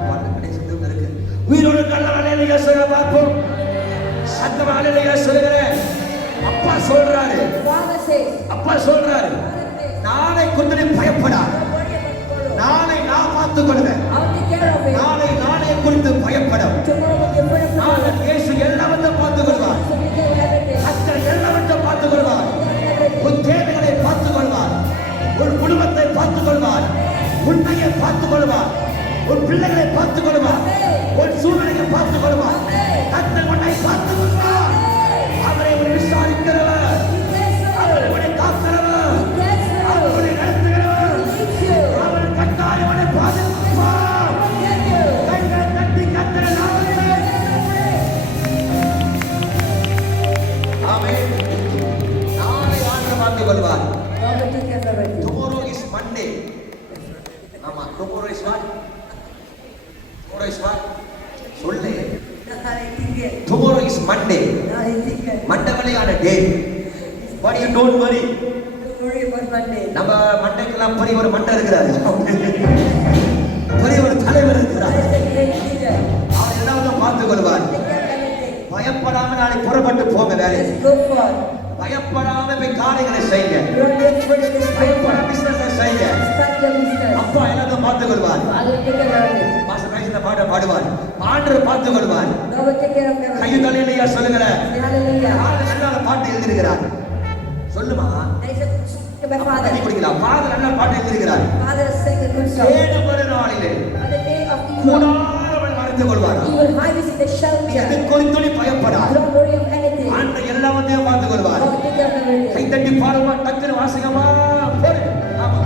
பாருங்க, கடைசி சத்தம் இருக்கு. உயிரோடு இருக்கிறவங்க அல்லேலூயா சொல்லுங்க பார்ப்போம். சத்தமா அல்லேலூயா சொல்லுங்க. அப்பா சொல்றாரு. Father says, அப்பா சொல்றாரு, நாளை குறித்து நீ பயப்படாத. don't worry about tomorrow. நாளை நான் பார்த்துக் கொள்வேன். I'll take care of it. நாளை நாளைய குறித்து பயப்படும். Tomorrow will be afraid of tomorrow. நாளை இயேசு எல்லாவற்றையும் பார்த்துக் கொள்வார். Jesus will take care of everything. கர்த்தர் எல்லாவற்றையும் பார்த்துக் கொள்வார். Everything. உன் தேவைகளை பார்த்துக் கொள்வார். உன் குடும்பத்தை பார்த்துக் கொள்வார். உண்மையை பார்த்துக் கொள்வார். உன் பிள்ளைகளை பார்த்துக் கொள்வார். உன் சூழ்நிலையை பார்த்துக் கொள்வார். கர்த்தர் உன்னை பார்த்துக் கொள்வார். அவரை உன்னை விசாரிக்கிறவர், அவர் உன்னை காக்கிறவர், அவர் உன்னை நடத்துகிறவர், அவர் கட்டாயம் உன்னை பாதுகாப்பார். கைகளை தட்டி கர்த்தரை நாமத்தில். ஆமென். நாளை ஆண்டவர் பார்த்துக் கொள்வார். God will take care of everything. Tomorrow is Monday. ஆமா, tomorrow is what? Tomorrow is what? சொல்லு. Tomorrow is Monday. மண்டவழியான day. But you don't worry. Don't worry about Monday. நம்ம மண்டைக்கெல்லாம் பெரிய ஒரு மண்டை இருக்கிறாரு. பெரிய ஒரு தலைவர் இருக்கிறார். God is the great leader. அவர் எல்லாத்தையும் பார்த்துக் கொள்வார். Take care of everything. பயப்படாம நாளை புறப்பட்டு போங்க வேலை. Let's go for. பயப்படாம போய் காரியங்களை செய்யுங்க. Don't be afraid of this. பயப்படாம பிசினஸ் செய்யுங்க. Start your business. அப்பா எல்லாத்தையும் பார்த்துக் கொள்வார். God will take care of everything. Master Raj இந்த பாட்டை பாடுவார். ஆண்டவர் பார்த்துக் கொள்வார். God will take care of everything. கையை தலையிலையா சொல்லுங்களேன். Hallelujah. நல்ல பாட்டு எழுதியிருக்கிறார். சொல்லுமா, There is a good song to my father. தண்ணி குடிக்கலாம். ஃபாதர் நல்ல பாட்டு எழுதியிருக்கிறார். Father sang a good song. ஏழு மறு நாளிலே On the day of evil, கூடாரவள் மறைத்துக் கொள்வார். he will hide us in the இது shelter. குறித்து நீ பயப்படாத. Don't worry of anything. ஆண்டவர் எல்லாவற்றையும் பார்த்துக் கொள்வார். God will take care of everything. கை தட்டி பாடுமா, டக்குனு வாசிக்கமா போடு. ஆமா,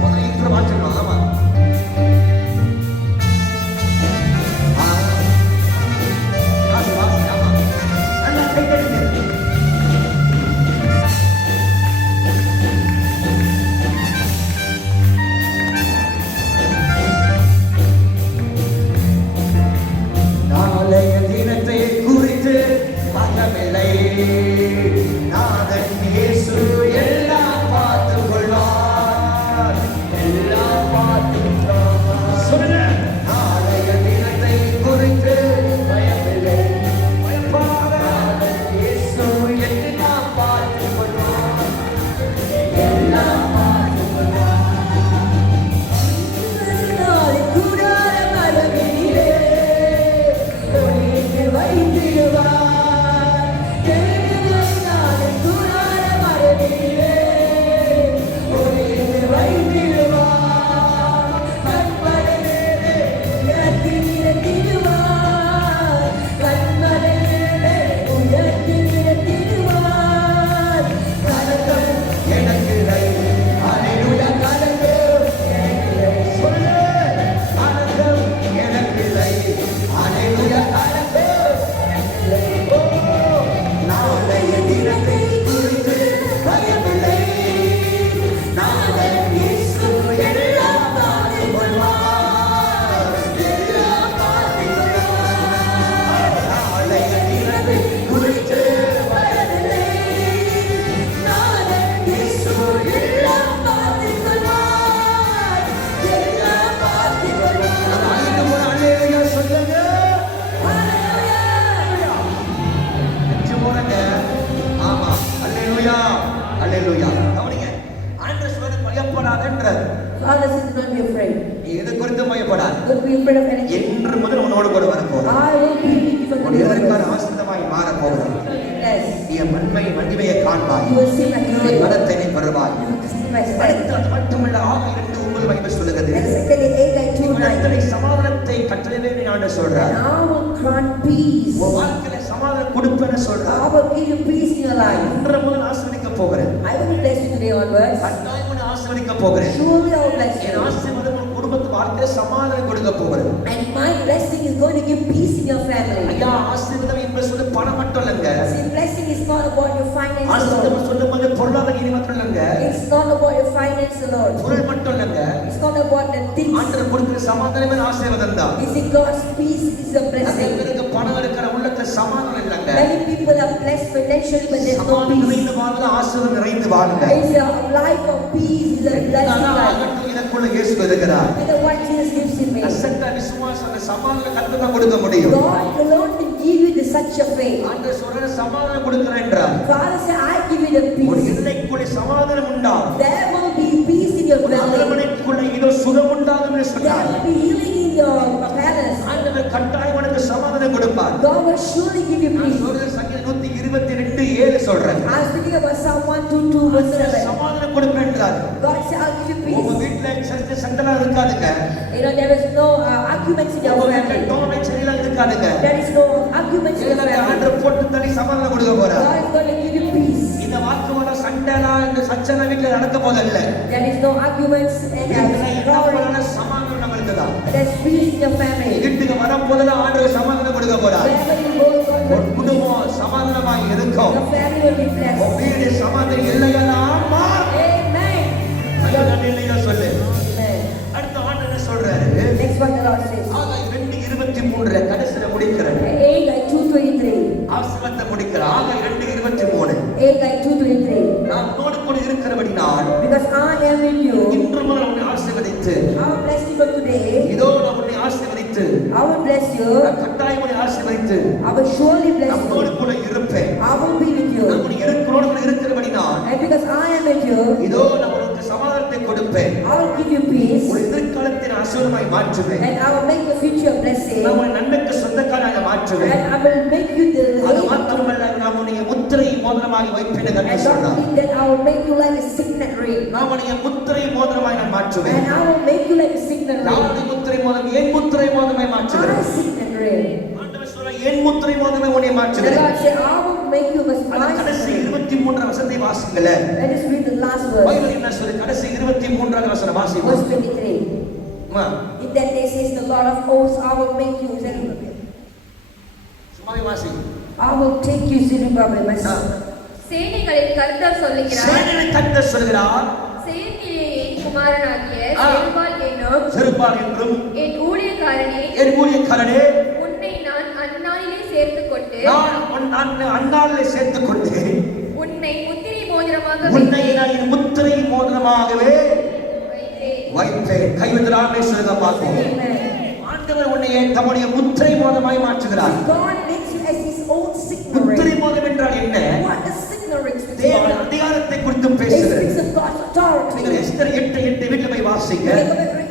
முதல்ல இப்ப வாசிக்கணும். ஆமா, வாசி, வாசி. ஆமா, நல்லா கை தட்டி. நாளைய தினத்தை குறித்து பகமில்லை, நாதன் இயேசு அல்லேலூயா. கவனிங்க, ஆண்டவர் சொல்றது பயப்படாதன்றார். Father says, "Do not be afraid. நீ எது குறித்து பயப்படாத. Don't be afraid of anything. என்று முதல் உன்னோடு கூட வரப்போகிறேன். I will be with you from the உன்னுடைய beginning." எதிர்கால ஆசீர்வாதமாய் மாறப் போகிறது. Yes. நீ என் மகிமையை காண்பாய். You will see my N glory. பலத்தை நீ பெறுவாய். You will see my strength. அடுத்து அது மட்டுமல்ல, ஆக இரண்டு உங்கள் பைபிள் சொல்லுகிறது. And secondly, Haggai 2:9. உன்னிடத்திலே சமாதானத்தை கட்டளையிடுவேன் என்று ஆண்டவர் சொல்றார். And I will grant peace. உன் வாழ்க்கையில சமாதானம் கொடுப்பேன்னு சொல்றார். I will give you peace in your life. இன்று முதல் ஆசீர்வதிக்க போகிறேன். I will bless you today onwards. கட்டாயம் உன்னை ஆசீர்வதிக்க போகிறேன். Surely I will bless N you. ஆசீர்வாதம் உன் குடும்பத்து வாழ்க்கையில சமாதானம் கொடுக்க போகிறேன். And my blessing is going to give peace in your family. ஐயா, ஆசீர்வாதம் என்பது சொல்லி பணம் மட்டும் இல்லைங்க. See, blessing is not about your finance alone. ஆசீர்வாதம் சொல்லும்போது பொருளாதார நீதி மட்டும் இல்லைங்க. It's not about your finance alone. பொருள் மட்டும் இல்லைங்க. It's not about the things. ஆண்டவர் கொடுக்கிற சமாதானமே ஆசீர்வாதம் தான். Is it God's peace is a நிறைய blessing. பேருக்கு பணம் இருக்கிற உள்ளத்துல சமாதானம் இல்லைங்க. Many people are blessed financially, but there's no சமாதானம் peace. நிறைந்து வாழுங்க, ஆசீர்வாதம் நிறைந்து வாழுங்க. It's a life of peace, is a blessing life. ஆகட்டும், எனக்குள்ள இயேசு இருக்கிறார். And the one Jesus gives in me. அசட்ட விசுவாசம் அந்த சமாதானம் கர்த்தர் தான் கொடுக்க முடியும். God alone can give you such a faith. ஆண்டவர் சொல்ற சமாதானம் கொடுக்கிறேன் என்றார். Father said, I give you the ஒரு peace. எல்லைக்குள்ளே சமாதானம் உண்டாகும். There will be peace in your ஒரு dwelling. அரண்மனைக்குள்ளே இதோ சுகம் உண்டாகும் என்று There சொன்னார். will be healing in your palace. ஆண்டவர் கட்டாயம் உனக்கு சமாதானம் கொடுப்பார். God will surely give you நான் peace. சொல்றது சங்கீதம் 122:7 சொல்றேன். I was thinking about Psalm 122 verse ஆண்டவர் 7. சமாதானம் கொடுப்பேன் என்றார். God said, I'll give you உங்க peace. வீட்டுல சண்டை இருக்காதுங்க. You know, there is no arguments in your உங்க வீட்டுல family. டோனை சரியில்லாம் இருக்காதுங்க. There is no arguments in your இதனால family. ஆண்டவர் போட்டு தள்ளி சமாதானம் கொடுக்க போறார். God is going to give you peace. இந்த வாக்குவாத சண்டைலாம் இந்த சச்சரவு வீட்டுல நடக்க போதல்ல. There is no arguments and வீட்டுல என்ன glory. போறான சமாதானம் நம்மளுக்கு தான். There's peace in your family. வீட்டுக்கு வரும்போதெல்லாம் ஆண்டவர் சமாதானம் கொடுக்க போறார். Wherever you go, God ஒரு will குடும்பம் சமாதானமாய் இருக்கும். your family will be blessed. உன் வீடு சமாதானம் இல்லையெல்லாம் மாறும். Amen. அது இல்லையா சொல்லு. Amen. அடுத்த ஆண்டு என்ன சொல்றாரு? Next one the Lord says. ஆகாய் 2:23 கடைசில முடிக்கிறார். Haggai 2:23. ஆசீர்வாதத்தை முடிக்கிறார். ஆகாய் 2:23. Haggai 2:23. நான் உன்னோடு கூட இருக்கிறபடினால் Because I am with you, இன்று முதல் உன்னை ஆசீர்வதித்து I will bless you from today. இதோ நான் உன்னை ஆசீர்வதித்து I will bless you. நான் கட்டாயம் உன்னை ஆசீர்வதித்து I will surely bless நம்மோடு you. கூட இருப்பேன். I will be with you. நான் உன்னை இருக்கிறோடு கூட இருக்கிறபடினால் And because I am with you, இதோ நான் உனக்கு சமாதானத்தை கொடுப்பேன். I will give you peace. உன் எதிர்காலத்தை நான் ஆசீர்வாதமாய் மாற்றுவேன். And I will make your future a blessing. நான் உன் நன்மைக்கு சொந்தக்காரனாக மாற்றுவேன். And I will make you the அது head. மாத்திரமல்ல, நான் உன்னை முத்திரை மோதிரமாய் வைப்பேன் என்று And சொன்னார். not only that, I will make you like a signet ring. நான் உன்னை முத்திரை மோதிரமாய் நான் மாற்றுவேன். And I will make you like a signet ring. யாருடைய முத்திரை மோதிரம்? என் முத்திரை மோதிரமாய் மாற்றுகிறேன். My signet ring. ஆண்டவர் சொல்றார், என் முத்திரை மோதிரமாய் உன்னை The மாற்றுகிறேன். Lord said, I will make you as அந்த my கடைசி signet ring. 23 வசனத்தை வாசிங்களே. Let us read the last verse. Bible என்ன சொல்லு? கடைசி 23வது வசனம் வாசிப்போம். Verse 23. அம்மா, In that day says the Lord of hosts, I will make you சும்மாவே வாசி. I will take you Zerubbabel, my son. சேனைகளின் கர்த்தர் சொல்லுகிறார், சேனைகளை கர்த்தர் சொல்கிறார், செயல்திலேயின் குமாரனாகிய ஆ. செருபால் என்னும் செருபால் என்றும் என் ஊழியக்காரனே, என் ஊழியக்காரனே, உன்னை நான் அந்நாளிலே சேர்த்துக் கொண்டு நான் அந்நாளிலே சேர்த்துக் கொண்டு உன்னை முத்திரை மோதிரமாக உன்னை நான் என் முத்திரை மோதிரமாகவே வைத்தேன். வைப்பேன். கைவிட்டு சொல்லுங்க பார்ப்போம். Amen. ஆண்டவர் உன்னை தம்முடைய முத்திரை மோதிரமாய் மாற்றுகிறார். God makes you as his own signet முத்திரை ring. மோதிரம் என்றால் என்ன? What does signet ring speak தேவன் about? அதிகாரத்தை குறித்து It பேசுகிறது. speaks of God's authority. நீங்கள் எஸ்தர் 8:8 வீட்டில் போய் வாசிங்க. Think of every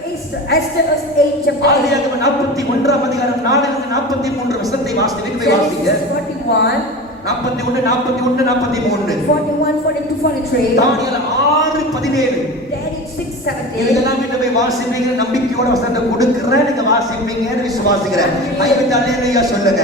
Esther 8 chapter 8. ஆதியாகமம் 41 அதிகாரம் 4-43 வசனத்தை வாசி வீட்டில் போய் வாசிங்க. Genesis 41, 41, 41, 43. 41, 42, 43. தானியேல் 6:17. Daniel 6:17. இதெல்லாம் வீட்டில் போய் வாசிப்பீங்க. நம்பிக்கையோட வசனத்தை கொடுக்கிறேன், நீங்க வாசிப்பீங்கன்னு விசுவாசிக்கிறேன். கைவிட்டு அல்லேலூயா சொல்லுங்க.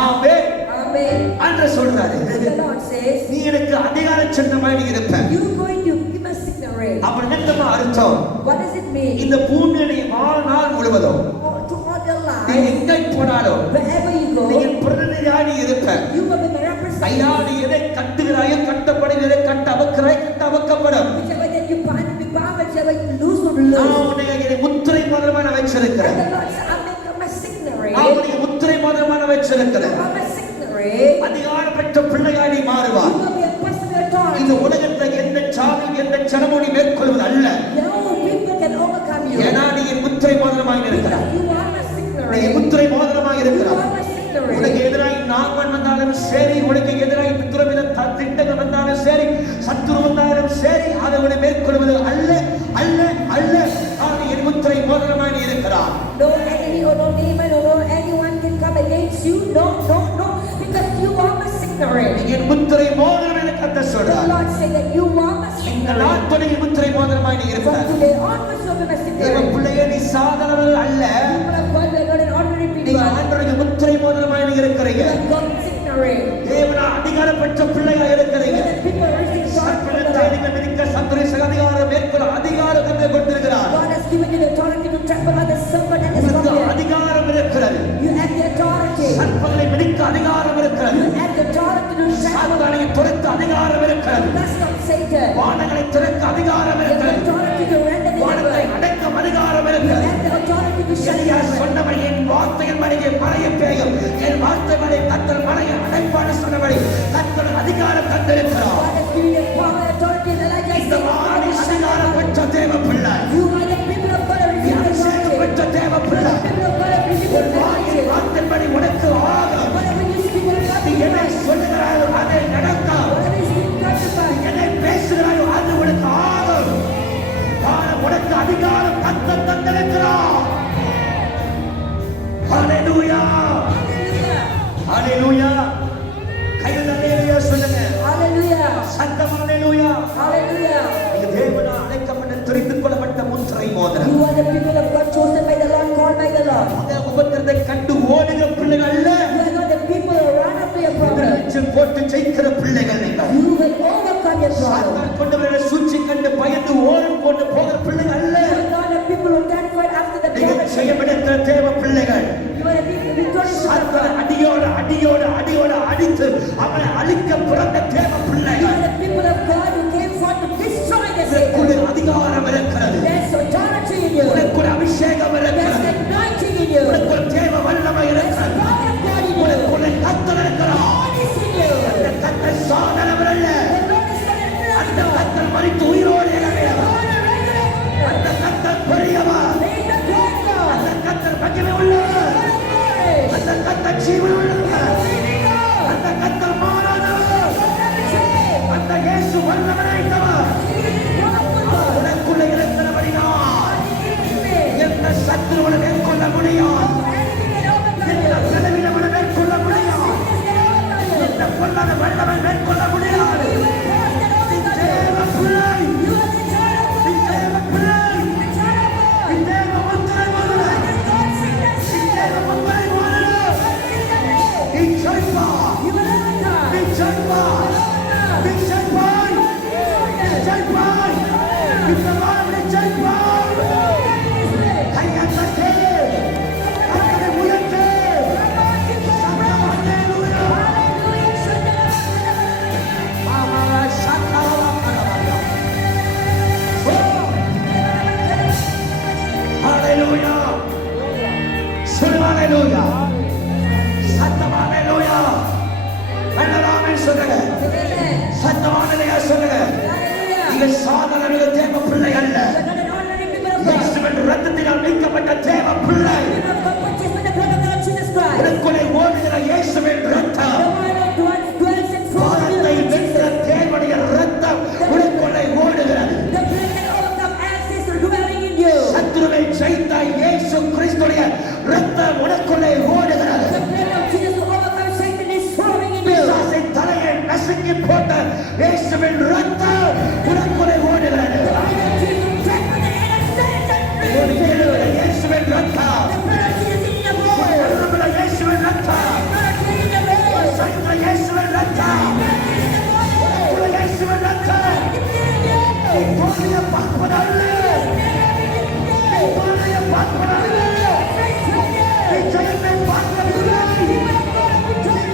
ஆமென். Amen. ஆண்டவர் சொல்றாரு, The Lord says, நீ எனக்கு அதிகார சின்னமாய் நீ இருப்ப. you're going to give a signet ring. அப்ப என்னமா அர்த்தம்? What does it mean? இந்த பூமியிலே வாழ்நாள் முழுவதும் To all your நீ life, எங்கே போனாலும் wherever you நீ go, பிரதிநிதியாய் நீ இருப்ப. you will be represented. ஐயா, நீ எதை கட்டுகிறாயோ கட்டப்படுகிறதை கட்ட அவக்கிறாய், கட்ட அவக்கப்படும். Whichever that you bind will be bound, whichever you loose will be நான் loose. உன்னை என்னை முத்திரை மோதிரமா நான் And வச்சிருக்கிறேன். the Lord said, I'll make you my signet ring. நான் உன்னை முத்திரை மோதிரமா நான் வச்சிருக்கிறேன். I'm a signet ring. அதிகாரம் பெற்ற பிள்ளையாய் நீ மாறுவாய். You will be a person of இந்த authority. உலகத்துல எந்த சாவில் எந்த சடமுடி மேற்கொள்வது அல்ல. No people can overcome you. ஏன்னா நீ என் முத்திரை மோதிரமாய் இருக்கிறாய். You are my signet நீ ring. முத்திரை மோதிரமாய் You இருக்கிறாய். are my signet ring. உனக்கு எதிராய் இன்னைக்கு ஆண்மன் வந்தாலும் சரி, உனக்கு எதிராக துறவித திட்டங்கள் வந்தாலும் சரி, சத்துரு வந்தாலும் சரி, அதை உன்னை மேற்கொள்வது அல்ல அல்ல அல்ல. அவன் என் முத்திரை மோதிரமாய் இருக்கிறார். No enemy or no demon or no anyone can come against you. No, no, no, because you are my signet. என் முத்திரை மோதிரம் என கர்த்தர் The சொல்றார். Lord said that you are my இந்த signet. நாட்கள் என் முத்திரை மோதிரமாய் நீ From இருக்கிறார். today onwards you are my தேவ signet. பிள்ளையே, நீ சாதாரணவர்கள் அல்ல. People of God, we are not an ordinary நீ people. ஆண்டவருடைய முத்திரை மோதிரமாய் நீ We இருக்கிறீங்க. are God's signet. தேவனா அதிகாரப்பட்ட பிள்ளையா We இருக்கிறீங்க. are the people receiving God from the சர்ப்பத்தை Lord. நீங்கள் மிதிக்க சத்துரை அதிகாரம் மேற்கொள்ள அதிகாரம் தந்தை கொடுத்திருக்கிறார். God has given you the authority to trample on the serpent and the உனக்கு scorpion. அதிகாரம் இருக்கிறது. You have the authority. சர்ப்பங்களை மிதிக்க அதிகாரம் இருக்கிறது. You have the authority to trample சாத்தானை துரத்த அதிகாரம் இருக்கிறது. the dust of Satan. வானங்களை திறக்க அதிகாரம் You have the இருக்கிறது. authority to render the வானத்தை evil. அடக்கும் அதிகாரம் You இருக்கிறது. have the authority to shut எலியா the சொன்னபடி என் வார்த்தையின் மனையை மறைய பெய்யும், என் வார்த்தை மனை கத்தர் மனையை அடைப்பாடு சொன்னபடி கத்தர் அதிகாரம் தந்திருக்கிறார். God has given you power and authority in Elijah. இந்த மாதிரி அதிகாரம் பெற்ற தேவ பிள்ளை, You are the people of God who receive the அபிஷேகம் authority. பெற்ற தேவ பிள்ளை, The people of God who receive உன் the வாயின் authority. வார்த்தைப்படி உனக்கு ஆகும். Whatever you speak will not நீ be எதை right. சொல்லுகிறாயோ அதை நடக்கும். Whatever you speak will not be right. எதை பேசுகிறாயோ அது உனக்கு ஆகும். உனக்கு அதிகாரம் கத்தர் தந்திருக்கிறார். ஹalleluya, ஹalleluya. கையில் ஹalleluya சொல்லுங்க. Hallelujah. சத்தம் ஹalleluya. Hallelujah. நீங்க தேவனால் அழைக்கப்பட்ட தெரிந்து கொள்ளப்பட்ட முத்திரை மோதிரம். You are the people of God chosen by the Lord, called by the Lord. அந்த உபத்திரத்தை கண்டு ஓடுகிற பிள்ளைகள் அல்ல. You are not the people who run after your problem. எதிர்த்து போட்டு ஜெயிக்கிற பிள்ளைகள் நீங்கள். You will overcome your problem. சாத்தான் கொண்டு வர சூழ்ச்சி கண்டு பயந்து ஓடி போட்டு போகிற பிள்ளைகள் அல்ல. You are not the people who terrified after the நீங்கள் problem. செய்யப்படுகிற தேவ பிள்ளைகள். You are the people victorious of சாத்தான் God. அடியோடு அடியோடு அடியோடு அடித்து அவனை அழிக்க பிறந்த தேவ You பிள்ளைகள். are the people of God who came forth to destroy the உனக்குள்ள Satan. அதிகாரம் இருக்கிறது. There's authority in you. உனக்குள்ள அபிஷேகம் There's இருக்கிறது. anointing in you. உனக்குள்ள தேவ வல்லமை There's இருக்கிறது. power of God in you. உனக்குள்ள கர்த்தர் இருக்கிறார். God is in you. அந்த கர்த்தர் சாதாரணவர் அல்ல. The Lord is not a அந்த miracle. கர்த்தர் மரித்து உயிரோடு எழும்பியவர். God is resurrected. அந்த கர்த்தர் பெரியவர். He is the great God. அந்த கர்த்தர் மகிமை உள்ளவர். God of glory. அந்த கர்த்தர் ஜீவன் உள்ளவர். Living God. அந்த கர்த்தர் மாறாதவர். God never change. அந்த இயேசு வல்லவராய்த்தவர். He is powerful God. உனக்குள்ள இருக்கிறபடினால் He is in me. எந்த சத்துருவனை மேற்கொள்ள முடியும். No enemy can overcome எந்த you. பலவீனமனை மேற்கொள்ள முடியும். Sickness can overcome you. எந்த பொல்லாத வல்லமை மேற்கொள்ள முடியாது. He will cause can overcome you. தேவ பிள்ளை, You are the child of God. தேவ பிள்ளை, The child of God. தேவ முத்திரை மோதிரம். That is God's signet. தேவ முத்திரை மோதிரம். God's signet. நீ ஜெயிப்பாய். You will overcome. நீ ஜெயிப்பாய். Overcome. நீ ஜெயிப்பாய். நீ ஜெயிப்பாய். இந்த வாரம் நீ ஜெயிப்பாய். கையை தட்டு. கரங்களை உயர்த்து. சத்தம் அல்லேலூயா. மாமா சக்கரவா கரவா. ஓ! ஹalleluya. சொல்லு ஹalleluya. சத்தம் ஹalleluya. எல்லாரும் சொல்லுங்க. சத்தம் ஹalleluya சொல்லுங்க. நீங்க சாதாரண தேவ பிள்ளை அல்ல. இயேசுவின் இரத்தத்தினால் மீட்கப்பட்ட தேவ பிள்ளை. உனக்குள்ளே ஓடுகிற இயேசுவின் இரத்தம். பாவத்தை வென்ற தேவனுடைய இரத்தம் உனக்குள்ளே ஓடுகிறது. சத்துருவை ஜெயித்த இயேசு கிறிஸ்துவின் இரத்தம் உனக்குள்ளே ஓடுகிறது. பிசாசின் தலையை நசுக்கி போட்ட இயேசுவின் இரத்தம் உனக்குள்ளே ஓடுகிறது. ஓடுகிறது இயேசுவின் இரத்தம். ஓடுகிற இயேசுவின் இரத்தம். சைத்த இயேசுவின் இரத்தம். உனக்குள்ளே இயேசுவின் இரத்தம். நீ தோல்வியை பார்ப்பதல்ல. நீ தோல்வியை பார்ப்பதல்ல. நீ ஜெயத்தை பார்ப்பதில்லை.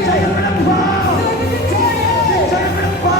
ஜெயமெடுப்பா. ஜெயமெடுப்பா.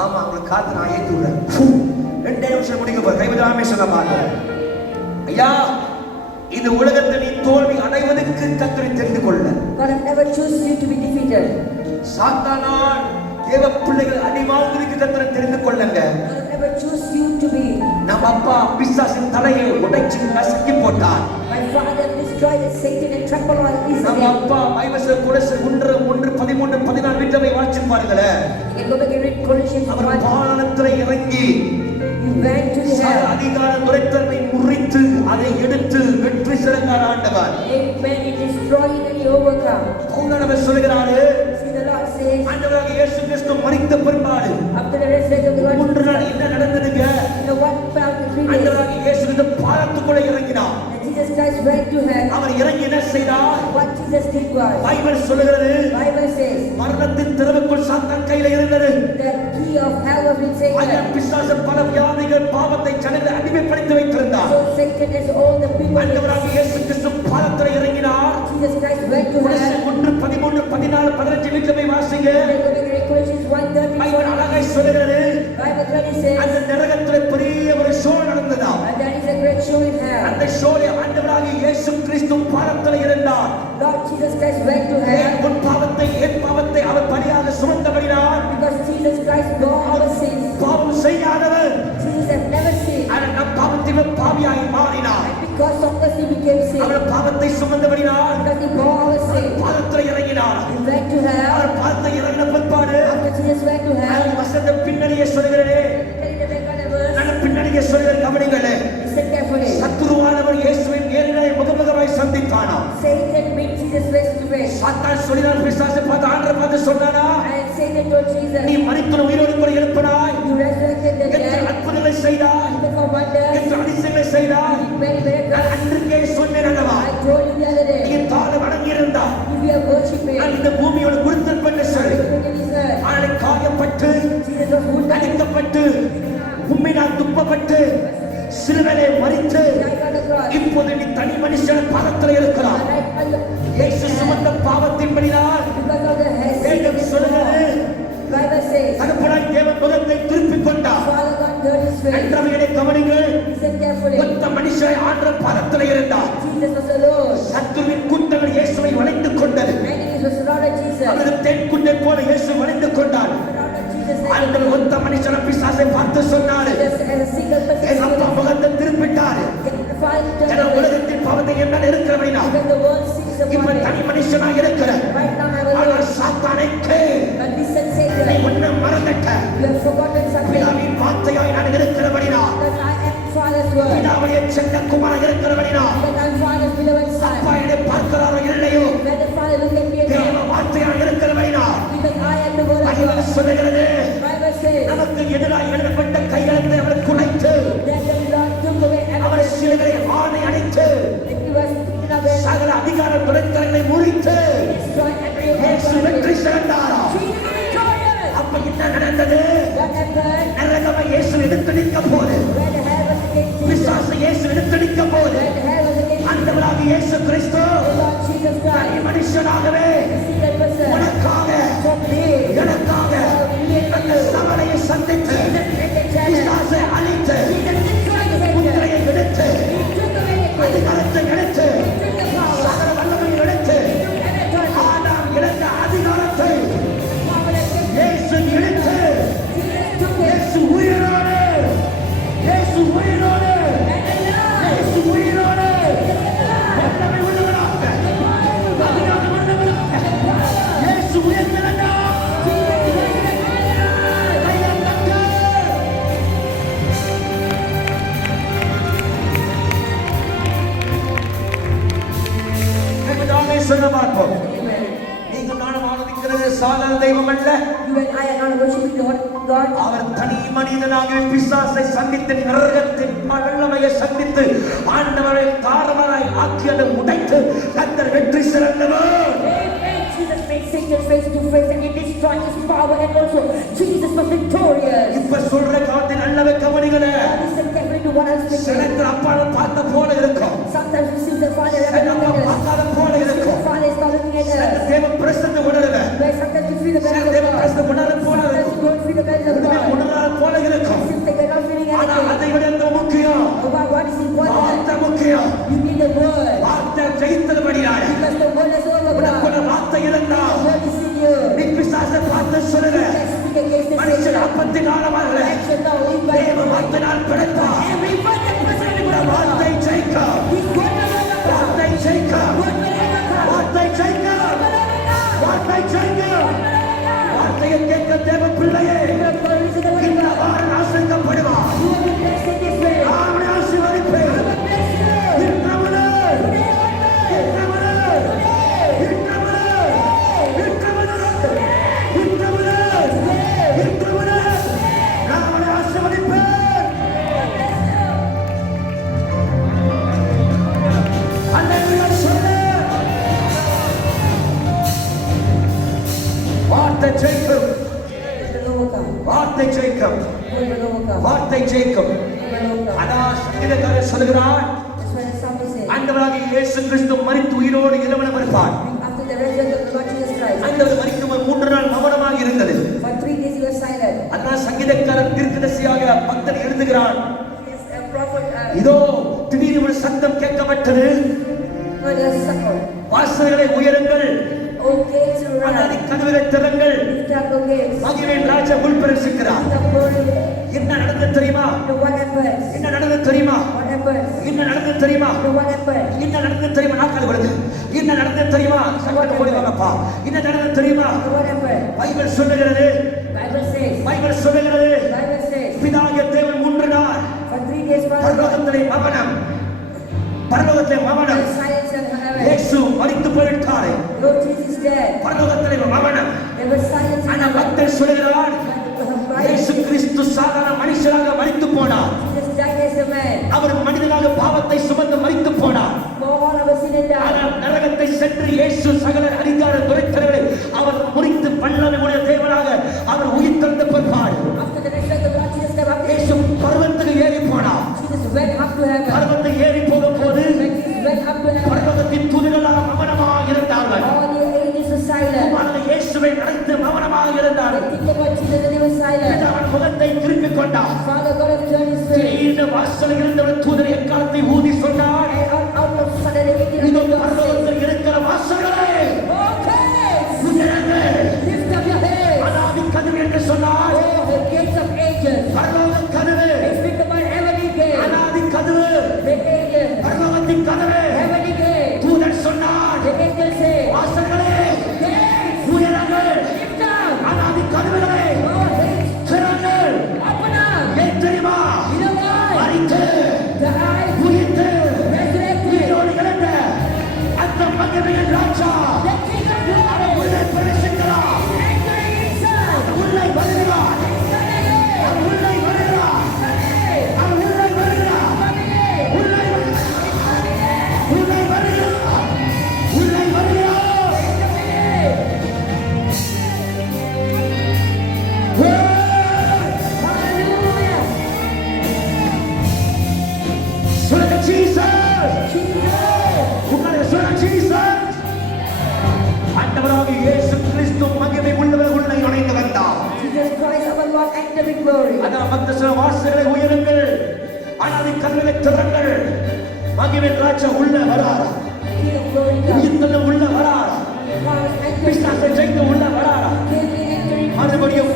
ஆமா உங்களுக்கு காத்து நான் ஏத்தி விடுறேன். 2 நிமிஷம் முடிக்க போற கைவிடாம சொல்ல மாட்டோம். ஐயா இந்த உலகத்தில் நீ தோல்வி அடைவதற்கு கர்த்தரை தெரிந்து கொள்ள. God has never chosen you to be defeated. சாத்தானால் தேவ பிள்ளைகள் அடிவாங்குவதற்கு கர்த்தரை தெரிந்து கொள்ளுங்க. God has never chosen you to be. நம்ம அப்பா பிசாசின் தலையை உடைச்சு நசுக்கி போட்டார். My father destroyed Satan and trampled on his நம்ம name. அப்பா பைபிள் கொலோசை 1:13-14 வீட்டை வாசிச்சு பாருங்களே. You can go back and read Colossians அவர் 1. வானத்திலே இறங்கி He went to the சகல hell. அதிகார துரைத்தன்மை முறித்து அதை எடுத்து வெற்றி சிறந்தார் ஆண்டவர். Amen. He destroyed and he overcome. பவுலவர் சொல்கிறாரு, See the Lord says, ஆண்டவராகிய இயேசு கிறிஸ்து மரித்த பிற்பாடு after the resurrection of the Lord, 3 நாள் என்ன நடந்ததுங்க? you know what about the 3 days? ஆண்டவராகிய இயேசு கிறிஸ்து பாலத்துக்குள்ள இறங்கினார். And Jesus Christ went to hell. அவர் இறங்கி என்ன செய்தார்? What Jesus did was, Bible சொல்கிறது, Bible says, மரணத்தின் திறவுக்குள் சாத்தான் கையில இருந்தது. the key of hell was in Satan. அயன் பிசாசு பல வியாதிகள் பாவத்தை ஜனங்களை அடிமைப்படுத்தி வைத்திருந்தார். So Satan is all the people. ஆண்டவராகிய இயேசு கிறிஸ்து பாலத்தில் இறங்கினார். Jesus Christ went to கொலோசை hell. 1:13-14-15 வீட்டுல போய் வாசிங்க. They go back and read Colossians 1:13. Bible அழகாய் சொல்கிறது, Bible clearly says, அந்த நரகத்திலே பெரிய ஒரு show நடந்ததாம். and there is a great show in hell. அந்த ஷோலே ஆண்டவராகிய இயேசு கிறிஸ்து பாலத்தில் இருந்தார். Lord Jesus Christ went to hell உன் பாவத்தை என் பாவத்தை அவர் பலியாக சுமந்தபடினார். because Jesus Christ bore our sins. பாவம் செய்யாதவர் Jesus has never sinned. ஆனால் நம் பாவத்திலும் பாவியாய் மாறினார். And because of us he became sin. அவர் பாவத்தை சுமந்தபடினார். Because he bore our sin. பாதத்தில் இறங்கினார். He went to hell. அவர் பாதத்தில் இறங்கின பிற்பாடு After Jesus went to hell, நான் வசந்த பின்னணியை சொல்கிறேனே, telling the back of the verse, நான் பின்னணியை சொல்கிற கவனிங்களே. listen carefully. சத்துருவானவர் இயேசுவின் நேரிலே முகமுகமாய் சந்தித்தானாம். Satan met Jesus face to face. சாத்தான் சொல்லினான், பிசாசை பார்த்து ஆண்டவரை பார்த்து சொன்னானா, And Satan told Jesus, நீ மரித்து உயிரோடு கூட எழுப்பினாய், you resurrected the எத்தனை dead, அற்புதங்களை செய்தாய், you performed wonders, எத்தனை அதிசயங்களை செய்தாய். you made miracles. நான் அன்றைக்கே சொன்னேன் அல்லவா, I told you the other நீ day, தாழ வணங்கி இருந்தா if you are worshiping, நான் இந்த பூமியோட குருத்தல் பண்ண சொல்லி everything is earth. அவனை காயப்பட்டு Jesus was wounded, அடிக்கப்பட்டு உம்மினால் துப்பப்பட்டு சிலுவையிலே மரித்து died on the cross. இப்போது நீ தனி மனுஷன் பாதத்தில் இருக்கிறார். Right on the இயேசு சுமந்த பாவத்தின்படிதான் because of the வேதம் சொல்கிறது, Bible says, தகப்பனாய் தேவன் முகத்தை திருப்பிக் கொண்டார். Father God turned his face. நன்றவைகளை கவனிங்கள். Listen carefully. மொத்த மனுஷன் ஆண்டவர் பாதத்தில் இருந்தார். Jesus was alone. சத்துருவின் கூட்டங்கள் இயேசுவை வளைந்து கொண்டது. Enemies were surrounded Jesus. அவரது தென் குண்டை போல இயேசு வளைந்து கொண்டார். Surrounded Jesus. ஆண்டவர் மொத்த மனுஷன பிசாசை பார்த்து சொன்னாரு, Just as a single person. என் அப்பா முகத்தை திருப்பிட்டாரு. The Father turned என his face. உலகத்தின் பாவத்தை என்னால் இருக்கிறவனா Because the world sees இப்ப upon தனி it. மனுஷனா இருக்கிற Right now I am ஆனால் alone. சாத்தானை கேள், But listen, நீ Satan. ஒன்ன மறந்துட்ட. You have forgotten something. பிதாவின் வார்த்தையாய் நான் இருக்கிறபடினா, Because I am Father's word. பிதாவுடைய செல்ல குமாரன் இருக்கிறபடினா, Because I am Father's beloved அப்பா son. என்னை பார்க்கிறாரோ இல்லையோ, When the Father looked at me and தேவ வார்த்தையாய் இருக்கிறபடினா, because I am the word of Bible God. சொல்லுகிறது, Bible says நமக்கு எதிராக எழுதப்பட்ட கையெழுத்தை அவர் குலைத்து that the Lord took away our everything. சிலுவையை ஆணை அடித்து And he was taken away. சகல அதிகார துணைத்தலைகளை முறித்து Destroyed every இயேசு வெற்றி சிறந்தாரா. Jesus is victorious. அப்ப என்ன நடந்தது? What happened? நரகமை இயேசு எடுத்து நிற்க போது, When the hell was against Jesus. பிசாசு இயேசு எடுத்து நிற்க போது, When the hell was against ஆண்டவராக இயேசு கிறிஸ்து the Lord Jesus தனி Christ. மனுஷனாகவே Single person. உனக்காக For me. எனக்காக அந்த சமலையை சந்தித்து பிசாசை அழித்து முத்திரையை எடுத்து அதிகாரத்தை எடுத்து சகல வல்லமையை எடுத்து ஆதாம் இழந்த அதிகாரத்தை இயேசு எடுத்து இயேசு உயிரோடு, இயேசு உயிரோடு, இயேசு உயிரோடு வல்லமை உள்ளவராக, அதிகாரம் உள்ளவராக இயேசு உயிர்த்தெழுந்தார். கையை தட்டு. நாமே சொல்ல பார்ப்போம். நீங்கள் நானும் ஆராதிக்கிறது சாதாரண தெய்வம் அல்ல. You and I are not worshiping God. அவர் தனி மனிதனாக பிசாசை சந்தித்து நரகத்தின் வல்லமையை சந்தித்து ஆண்டவரை தாரவராய் ஆக்கியதை உடைத்து கர்த்தர் வெற்றி சிறந்தவர். Amen. Jesus made Satan face to face and he destroyed his power, and also Jesus was victorious. இப்ப சொல்ற காலத்தில் நல்லவே கவனிகளே. Listen carefully to what I'm saying. சிலர் அப்பாவை பார்த்த போல இருக்கும், Sometimes we see the Father and சிலர் அப்பா looking at us. பார்க்காத போல The இருக்கும். Father is not looking at சிலர் us. தேவ பிரசன்னத்தை உணர்வே, Where sometimes we feel the சிலர் presence தேவ of God. பிரசன்னத்தை உணர போல Sometimes இருக்கும். we don't feel the presence of God. போல இருக்கும். Seems like you're not feeling ஆனா anything. அதை விட என்ன முக்கியம்? But what is important? வார்த்தை முக்கியம். You need the word. வார்த்தை ஜெயித்தபடியால் Because the word has உனக்குள்ள overcome. வார்த்தை இருந்தால் The word is in you. நீ பிசாசை பார்த்து சொல்லுற Let's speak against the மனுஷன் Satan. அப்பத்தி காலமாக Action now. Live by தேவ the word. வார்த்தையினால் பிழைப்பார். Every word that person in இந்த the வார்த்தை word. ஜெயிக்கும். His word will overcome. வார்த்தை ஜெயிக்கும். Word will overcome. வார்த்தை ஜெயிக்கும். வார்த்தை ஜெயிக்கும். வார்த்தையை கேட்க தேவ பிள்ளையே இந்த வாரம் ஆசீர்வதிக்கப்படுவார். நான் உன்னை ஆசீர்வதிப்பேன். இன்றவனே, இன்றவனே, இன்றவனே, இன்றவனே, இன்றவனே, இன்றவனே, நான் உன்னை ஆசீர்வதிப்பேன். அல்லேலூயா சொல்லு. வார்த்தை ஜெயிக்கும். வார்த்தை ஜெயிக்கும். வார்த்தை ஜெயிக்கும். அதான் சங்கீதக்காரர் சொல்கிறார், ஆண்டவராகிய இயேசு கிறிஸ்து மரித்து உயிரோடு எழும்பி வருவார். After the resurrection of Lord Jesus Christ, ஆண்டவர் மரிக்கும் 3 நாள் மௌனமாக இருந்தது. for 3 days he was silent. அதான் சங்கீதக்காரர் தீர்க்கதரிசியாக பக்தன் எழுதுகிறான், Yes, a prophet இதோ திடீரென ஒரு சத்தம் கேட்கப்பட்டது, heard a sound. வாசல்களை உயருங்கள், O gates, அனாதி rise. கதவுகளை திறங்கள், Lift up, O gates. மகிமையின் ராஜா உள்பிரவேசிக்கிறார். Lift up, glory. என்ன நடந்தது தெரியுமா? You know what happens? என்ன நடந்தது தெரியுமா? What happens? என்ன நடந்தது தெரியுமா? You know what happens? என்ன நடந்தது தெரியுமா? நாட்கள் வருது. என்ன நடந்தது தெரியுமா? சங்கடம் ஓடி வாங்கப்பா. என்ன நடந்தது தெரியுமா? You know what happens? Bible சொல்லுகிறது, Bible says. பைபிள் சொல்லுகிறது, Bible says. பிதாகிய தேவன் 3 நாள் For 3 days, Father God, பரலோகத்திலே மவனம், பரலோகத்திலே மவனம். the silence in heaven. இயேசு மரித்து போய்விட்டாரே, Lord Jesus is dead. பரலோகத்திலே மவனம். There was silence in ஆனா heaven. பக்தர் சொல்லுகிறார், இயேசு கிறிஸ்து சாதாரண மனுஷனாக மரித்து போனார். Jesus died as a man. அவர் மனிதனாக பாவத்தை சுமந்து மரித்து போனார். For all of us sin and die. ஆனால் நரகத்தை சென்று இயேசு சகல அதிகார துரைத்தவர்களை அவர் முறித்து வல்லமை உடைய தேவனாக அவர் உயிர் தந்த பிற்பாடு After the resurrection of Lord Jesus came up, இயேசு பர்வதத்துக்கு ஏறி போனார். Jesus went up to heaven. பர்வதத்தை ஏறி போகும்போது When Jesus went up to heaven, பர்வதத்தின் தூதர்களால் மௌனமாக இருந்தார்கள். all the angels were silent. குமாரன் இயேசுவை அழைத்து மௌனமாக இருந்தார்கள். They think about Jesus and they were silent. அவன் முகத்தை திருப்பிக் கொண்டார். Father God has turned his face. திடீரென்று வாசலில் இருந்தவர் தூதர் எக்காலத்தை ஊதி சொன்னார், And out of sudden everything இதோ of God says, பரலோகத்தில் இருக்கிற வாசல்களே okay, உயருங்கள். lift up your heads. அனாதி கதவு என்று சொன்னார். Oh, the gates of angels. பரலோக கதவு, They speak about heavenly gate. அனாதி கதவு, The angels, பரலோகத்தின் கதவு. heavenly gate. தூதர் சொன்னார், The angels say, வாசல்களே gates, உயருங்கள். lift up. அனாதி கதவுகளே Oh, gates, திறங்கள். open up. ஏன் தெரியுமா? You know why? மரித்து The eyes உயிர்த்து resurrected. உயிரோடு எழுந்த அந்த மகிமையின் ராஜா The King of glory. உள்ளே பிரவேசிக்கிறார். Entering inside. உள்ளே வருகிறார். அவர் உள்ளே வருகிறார். அவர் உள்ளே வருகிறார். உள்ளே வருகிறார். உள்ளே வருகிறார். உள்ளே வருகிறார். Hallelujah. சொல்லுங்க ஜீசஸ். Jesus. உங்களை சொல்லுங்க ஜீசஸ். ஆண்டவராகிய இயேசு கிறிஸ்து மகிமை உள்ளவர் உள்ளே நுழைந்து வந்தார். Jesus Christ our Lord entered in glory. அதான் பக்த சில வாசல்களை உயருங்கள், அனாதி கதவுகளை திறங்கள். மகிமையின் ராஜா உள்ளே வராரா? King of glory comes. உயிர்த்தெழுந்த உள்ளே வராரா? Christ entered. பிசாசை ஜெயித்து உள்ளே வராரா? Came in entering. மறுபடியும்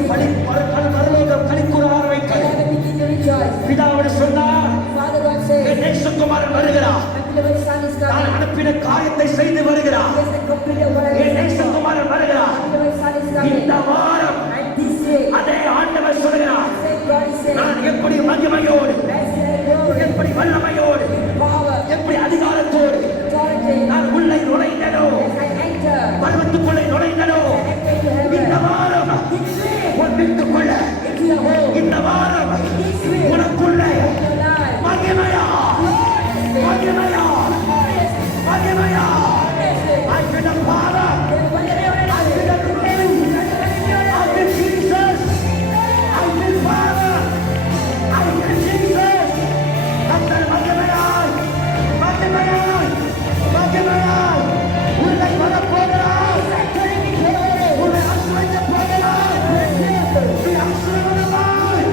பரலோகம் களிக்கூற ஆரம்பித்தது. Heaven began to rejoice. பிதாவோடு சொன்னார், Father God says, என் நேசகுமாரன் வருகிறார். my beloved Son is நான் coming. அனுப்பின காரியத்தை செய்து வருகிறார். He has completed what I N was for. நேசகுமாரன் வருகிறார். My beloved Son is coming. இந்த வாரம் And this week, அதே ஆண்டவர் சொல்கிறார், said God is saying, நான் எப்படி மகிமையோடு, rest in glory, எப்படி வல்லமையோடு, power, எப்படி அதிகாரத்தோடு authority. நான் உள்ளே நுழைந்தனோ, As I enter, பர்வதத்துக்குள்ளே நுழைந்தனோ, I enter into இந்த heaven. வாரம் This week, உன் வீட்டுக்குள்ள, into your home. இந்த வாரம் This week, உனக்குள்ளே in your life. மகிமையா, Gloriously, மகிமையா, gloriously, மகிமையா. gloriously. I feel the Father. I feel the glory. I feel Jesus. I feel Father. I feel Jesus. கர்த்தர் மகிமையாய், மகிமையாய், மகிமையாய் உள்ளே வரப்போகிறார். உள்ளே ஆசீர்வதிக்கப் போகிறார். நீ ஆசீர்வாதமாய்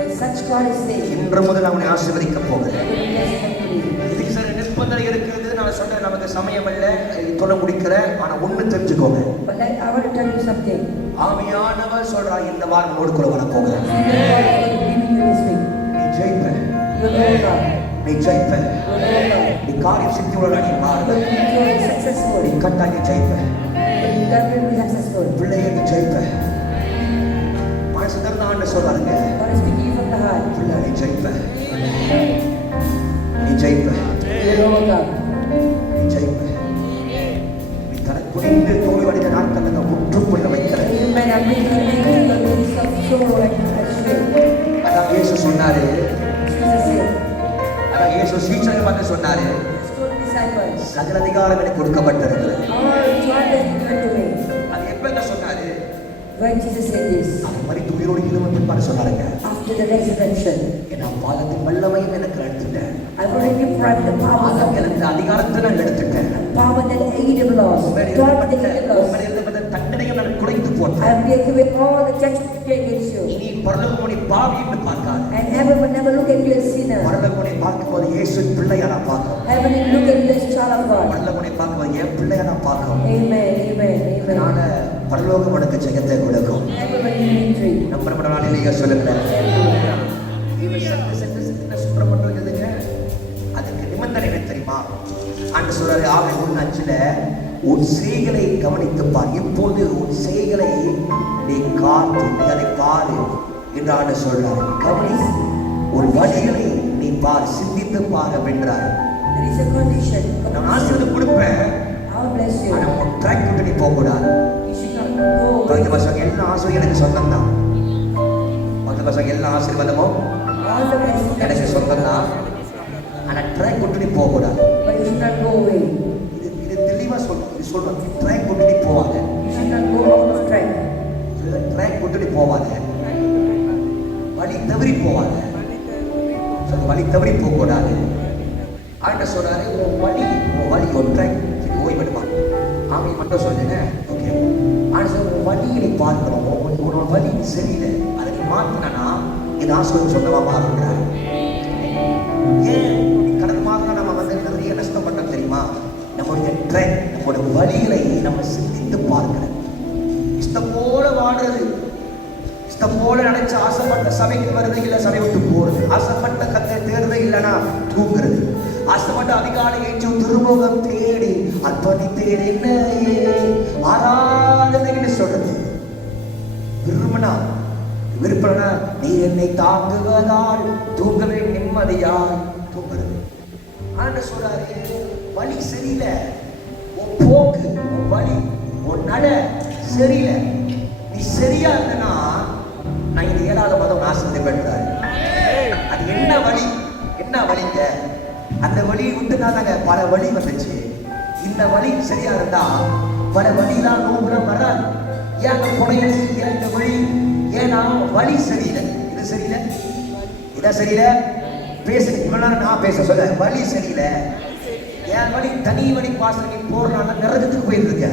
If such God is saying, இன்று முதல் அவனை ஆசீர்வதிக்க போகிறேன். I will bless him today. இதுக்கு சில நிர்பந்தனை இருக்குது. நான் சொன்னேன் நமக்கு சமயம் இல்ல, சொல்ல முடிக்கிறேன். ஆனா ஒண்ணு தெரிஞ்சுக்கோங்க, But I want to tell you something. ஆவியானவர் சொல்றா இந்த வாரம் உனக்குள்ள வர போகிறேன். Giving you this week. நீ ஜெயிப்ப, You will overcome. நீ ஜெயிப்ப, You will overcome. நீ காரியம் சித்தியுள்ள நீ மாறுவ, You will be successful. நீ கட்டாயம் ஜெயிப்ப, You will be successful. பிள்ளையை நீ ஜெயிப்ப. மனசு திறந்த ஆண்டு சொல்றாங்க, God is speaking from the heart. பிள்ளை நீ ஜெயிப்ப, நீ ஜெயிப்ப, You will overcome. நீ ஜெயிப்ப. நீ தலை குனிந்து தோல்வி அடைந்த நாட்கள் முற்றுப்புள்ள வைக்கிறேன். Amen. I'm making the days of sorrow and shame. அதான் இயேசு சொன்னாரு, Jesus said, அதான் இயேசு சீஷர்கள் பார்த்து சொன்னாரு, Let's go to disciples. சகல அதிகாரம் எனக்கு கொடுக்கப்பட்டிருக்கிறது. All authority has been given to me. அது எப்ப சொன்னாரு? When Jesus said this, அவர் மரித்து உயிரோடு எழுந்து சொன்னாருங்க, after the resurrection, நான் பாலத்தின் வல்லமையும் எனக்கு எடுத்துட்டேன், I've already deprived the power of எனக்கு அதிகாரத்தை நான் எடுத்துட்டேன், power that aided laws, authority that aided laws. தண்டனையும் நான் குறைத்து போட்டேன். I have taken away all the judgment against you. இனி பரலோகமனை பாவி என்று பார்க்காது. And heaven will never look at you as sinner. பரலோகமனை பார்க்கும்போது இயேசு பிள்ளையா நான் பார்க்கும். Heaven will look at you as child of God. பரலோகமனை பார்க்கும்போது என் பிள்ளையா நான் பார்க்கும். Amen, amen, அதனால amen. பரலோகம் உனக்கு ஜெயத்தை கொடுக்கும். Heaven will give you victory. நம்ம நாளிலேயே சொல்லுங்களேன், சுப்பிரமணியம் வந்ததுங்க, அதுக்கு நிபந்தனை என்ன தெரியுமா? ஆண்டு சொல்றாரு, ஆமை 1:5 உன் செய்களை கவனித்து பார், இப்போது உன் செய்களை நீ காத்து அதை பாரு என்று ஆண்டு சொல்றாரு. கவனி, ஒரு வழிகளை நீ பார், சிந்தித்து பார் அப்படின்றாரு. There is a condition. நான் ஆசீர்வாதம் கொடுப்பேன், I will bless you. ஆனா உன் ட்ராக் விட்டு நீ போக கூடாது. You should not go பகுதி away. பசங்க எல்லா ஆசீர்வாதம் எனக்கு சொந்தம் தான். பகுதி பசங்க எல்லா ஆசீர்வாதமும் All the blessings எனக்கு சொந்தம் தான். ஆனா ட்ராக் விட்டு நீ போக கூடாது. but you should not go away. இது தெளிவா சொல்றேன், ட்ராக் விட்டு நீ போவாங்க, You should not go out of track. Track விட்டு நீ போவாங்க, வழி தவறி போவாங்க. வழி தவறி போக கூடாது. ஆண்ட சொல்றாரு, உன் வழி ஒரு ட்ராக் ஓய்விடுமா. ஆமை மட்டும் சொல்லுங்க, ஓகே. ஆனா சொல்ற உன் வழியை நீ பார்க்கணும், உன்னோட வழி சரியில்லை, அதை நீ மாத்தினா என் ஆசிரியர் சொந்தமா மாறுகிறார். ஏன் கடந்த மாதம் நம்ம வந்து நிறைய நஷ்டப்பட்டோம் தெரியுமா? நம்முடைய ட்ரெண்ட், நம்முடைய வழிகளை நம்ம சிந்தித்து பார்க்கிறோம். இஷ்டம் போல வாடுறது, இஷ்டம் போல நினைச்சு ஆசைப்பட்ட சபைக்கு வருது இல்லை, சபை விட்டு போறது, ஆசைப்பட்ட கத்தை தேடுறது இல்லைன்னா தூக்குறது, ஆசைப்பட்ட அதிகாலை ஏற்று திருமுகம் தேடி அர்ப்பணித்தேன் என்னையே ஆராதனைன்னு சொல்றது. விருப்பம்னா நீ என்னை தாங்குவதால் தூங்கவே நிம்மதியாய் தூங்குறது. ஆண்டு சொல்றாரு, வழி சரியில்லை, உன் போக்கு, உன் வழி, உன் நட சரியில்லை. நீ சரியா இருந்தனா நான் இந்த 7வது மாதம் ஆசீர்வதிப்பேன்றாரு. அது என்ன வழி, என்ன வழிங்க? அந்த வழியை விட்டு தாங்க பல வழி வந்துச்சு. இந்த வழி சரியா இருந்தா பல வழிலாம் நோம்புலாம் வராது. ஏன் அந்த புனையல், ஏன் இந்த வழி? ஏன்னா வழி சரியில்லை. இது சரியில்லை, இதான் சரியில்லை. பேசுறேன் இவ்வளவு நேரம் நான் பேச சொல்ல, வழி சரியில்லை. என் வழி தனி வழி பாசனை போறனால நரகத்துக்கு போயிருக்க.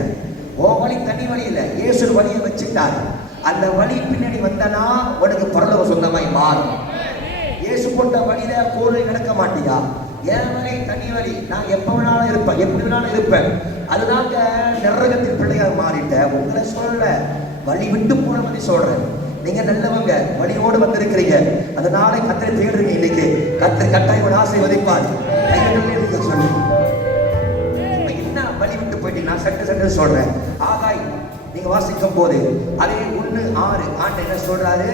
உன் வழி தனி வழி இல்லை, இயேசு வழியை வச்சுட்டாரு. அந்த வழி பின்னாடி வந்தனா உனக்கு பரலோகம் சொந்தமாய் மாறும். இயேசு போட்ட வழியில கோழை நடக்க மாட்டியா? என் வழி தனி வழி, நான் எப்ப வேணாலும் இருப்பேன், எப்படி வேணாலும் இருப்பேன். அதுதாங்க நரகத்தின் பிள்ளையார் மாறிட்டேன். உங்களை சொல்ல, வழி விட்டு போன மாதிரி சொல்றேன். நீங்க நல்லவங்க, வழியோடு வந்திருக்கிறீங்க, அதனால கத்தரை தேடுறீங்க. இன்னைக்கு கத்தரை கட்டாயம் ஆசீர்வதிப்பார். சொல்லு, என்ன வழி விட்டு போயிட்டீங்க? நான் சட்டு சொல்றேன். ஆகாய் நீங்க வாசிக்கும் போது அதே 1:6 ஆண்டு என்ன சொல்றாரு?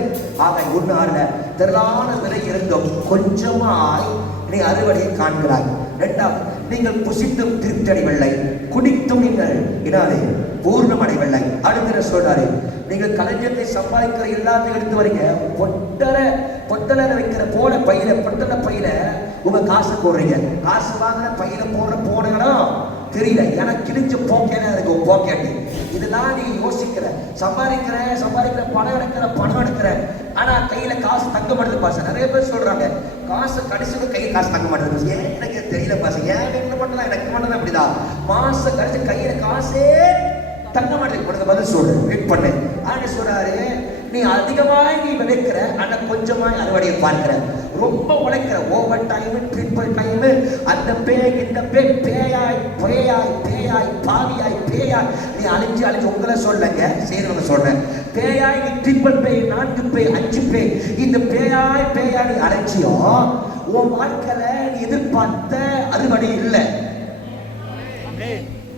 ஆகாய் 1:6 திரளான விலை இருந்தும் கொஞ்சமாய் நீ அறுவடையை காண்கிறாய். 2வது, நீங்கள் புசித்தும் திருப்தி அடையவில்லை, குடித்தும் நீங்கள் இனாதே பூர்ணம் அடையவில்லை. அடுத்த சொல்றாரு, நீங்கள் களஞ்சத்தை சம்பாதிக்கிற எல்லாத்தையும் எடுத்து வரீங்க, பொட்டல வைக்கிற போல பையில, பொட்டல பையில உங்க காசு போடுறீங்க. காசு வாங்கின பையில போன இடம் தெரியல, எனக்கு கிழிஞ்சு போக்கேன்னா இருக்கு போக்கேட்டு. இதெல்லாம் நீ யோசிக்கிற, சம்பாதிக்கிற பணம் எடுக்கிற, ஆனா கையில காசு தங்க மாட்டேது. பாச நிறைய பேர் சொல்றாங்க, காசு கடைசிக்கு கையில் காசு தங்க மாட்டேது. ஏன் எனக்கு தெரியல பாச, ஏன் வீட்டுல பண்ணலாம், எனக்கு பண்ணலாம் அப்படிதான். மாசம் கடைசி கையில காசே தங்க மாட்டேது. உனக்கு பதில் சொல்றேன், வெயிட் பண்ணு. ஆண்டு சொல்றாரு, நீ அதிகமாய் நீ விதைக்கிற ஆனா கொஞ்சமாய் அறுவடையை பார்க்கிற. ரொம்ப உழைக்கிற, ஓவர் டைம், ட்ரிபிள் டைம், அந்த பேய் இந்த பேயாய் பேயாய் பேயாய் பாவியாய் பேயாய் நீ அழிஞ்சு உங்களை சொல்லங்க, செய்யறவங்க சொல்றேன். பேயாய் நீ ட்ரிபிள் பேய், 4 பேய், 5 பேய், இந்த பேயாய் பேயாய் நீ அழைச்சியோ உன் வாழ்க்கையில நீ எதிர்பார்த்த அறுவடை இல்லை.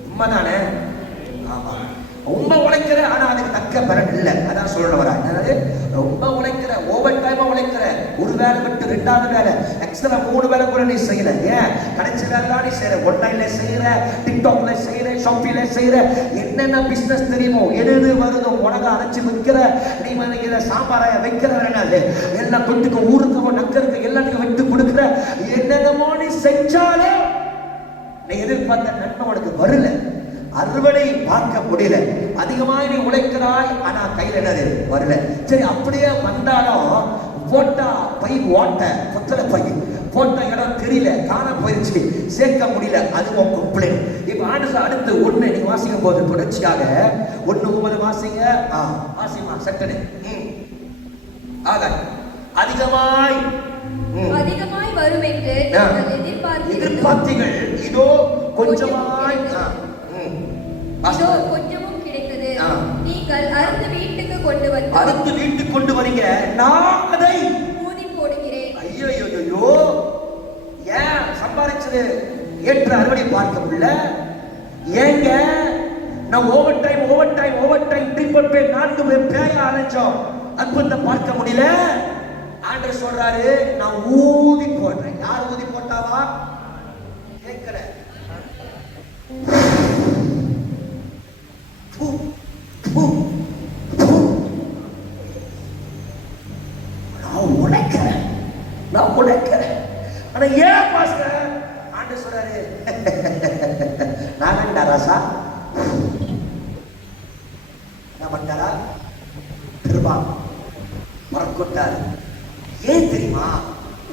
உண்மைதானே? ஆமா. ரொம்ப உழைக்கிற ஆனா அதுக்கு தக்க பலன் இல்லை. அதான் சொல்ல வரா. ரொம்ப உழைக்கிற, ஓவர் டைமா உழைக்கிற, ஒரு வேலை விட்டு 2வது வேலை, எக்ஸ்ட்ரா 3 வேலை கூட நீ செய்யற. ஏன்? கிடைச்ச வேலை நீ செய்யற, ஒன்லைன்ல செய்யற, டிக்டாக்ல செய்யற, ஷாப்பிங்ல செய்யற, என்னென்ன பிசினஸ் தெரியுமோ எது வருதோ உனக்கு அரைச்சு வைக்கிற, நீ இதை சாம்பாராய வைக்கிற, எல்லாம் தொட்டுக்கு ஊருக்கவோ நக்கருக்கு எல்லாத்துக்கும் வைத்து கொடுக்குற, என்னென்னமோ நீ செஞ்சாலும் நீ எதிர்பார்த்த நன்மை உனக்கு வரல, அறுவடை பார்க்க முடியல. அதிகமாக நீ உழைக்கிறாய் ஆனா கையில் என்னது வரல. சரி, அப்படியே வந்தாலும் போட்டா பை ஓட்ட புத்தல பை போட்ட இடம் தெரியல, காண போயிடுச்சு, சேர்க்க முடியல, அது உன் கம்ப்ளைண்ட். இப்ப அடுத்து 1 நீ வாசிக்கும் போது தொடர்ச்சியாக 1:9 வாசிங்க. வாசிமா சட்டனே. ஆக அதிகமாய் வரும் என்று எதிர்பார்த்தீர்கள், இதோ கொஞ்சமாய் கொஞ்சமும் கிடைத்தது. நீங்கள் அறுத்து வீட்டுக்கு கொண்டு வரீங்க, நான் அதை ஊதி போடுகிறேன். ஐயோ, ஏன் சம்பாதிச்சது ஏற்ற அறுவடை பார்க்க முடியல? ஏங்க நான் ஓவர் டைம் ட்ரிபிள் பே 4 பேர் பேயா அழைச்சோம், அற்புதத்தை பார்க்க முடியல? ஆண்டவர் சொல்றாரு, நான் ஊதி போடுறேன். யார் ஊதி போட்டாவா கேட்கல. நான் உழைக்கிறேன். ஆனா ஏன் பாஸ்டர்? ஆண்டவர் சொல்றாரு, நானண்டா ராசா என்ன பண்ணாரா? கிருபா மறக்கொட்டாரு. ஏன் தெரியுமா?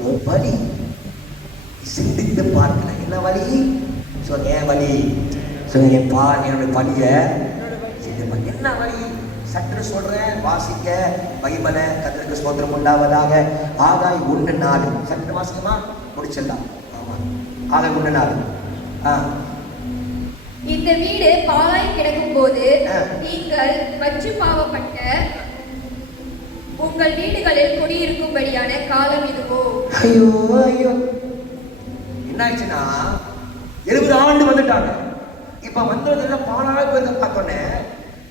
ஒரு வழி சிந்தித்து பார்க்கல. என்ன வழி? என் வழி சொல்லுங்கப்பா, என்னுடைய பணிய என்ன வழி? சற்று சொல்றேன், வாசிக்க பைபிள. கர்த்தருக்கு ஸ்தோத்திரம் உண்டாவதாக. ஆகாய் 1:4 சற்று வாசிக்கமா முடிச்சிடலாம். ஆமா, ஆகாய் 1:4. இந்த வீடு பாழாய் கிடக்கும் போது நீங்கள் வச்சு பாவப்பட்ட உங்கள் வீடுகளில் குடியிருக்கும்படியான காலம் இதுவோ? ஐயோ, என்ன ஆச்சுன்னா 70 ஆண்டு வந்துட்டாங்க. இப்ப வந்ததெல்லாம் பாழாய் போயிருக்க பார்த்தோன்னே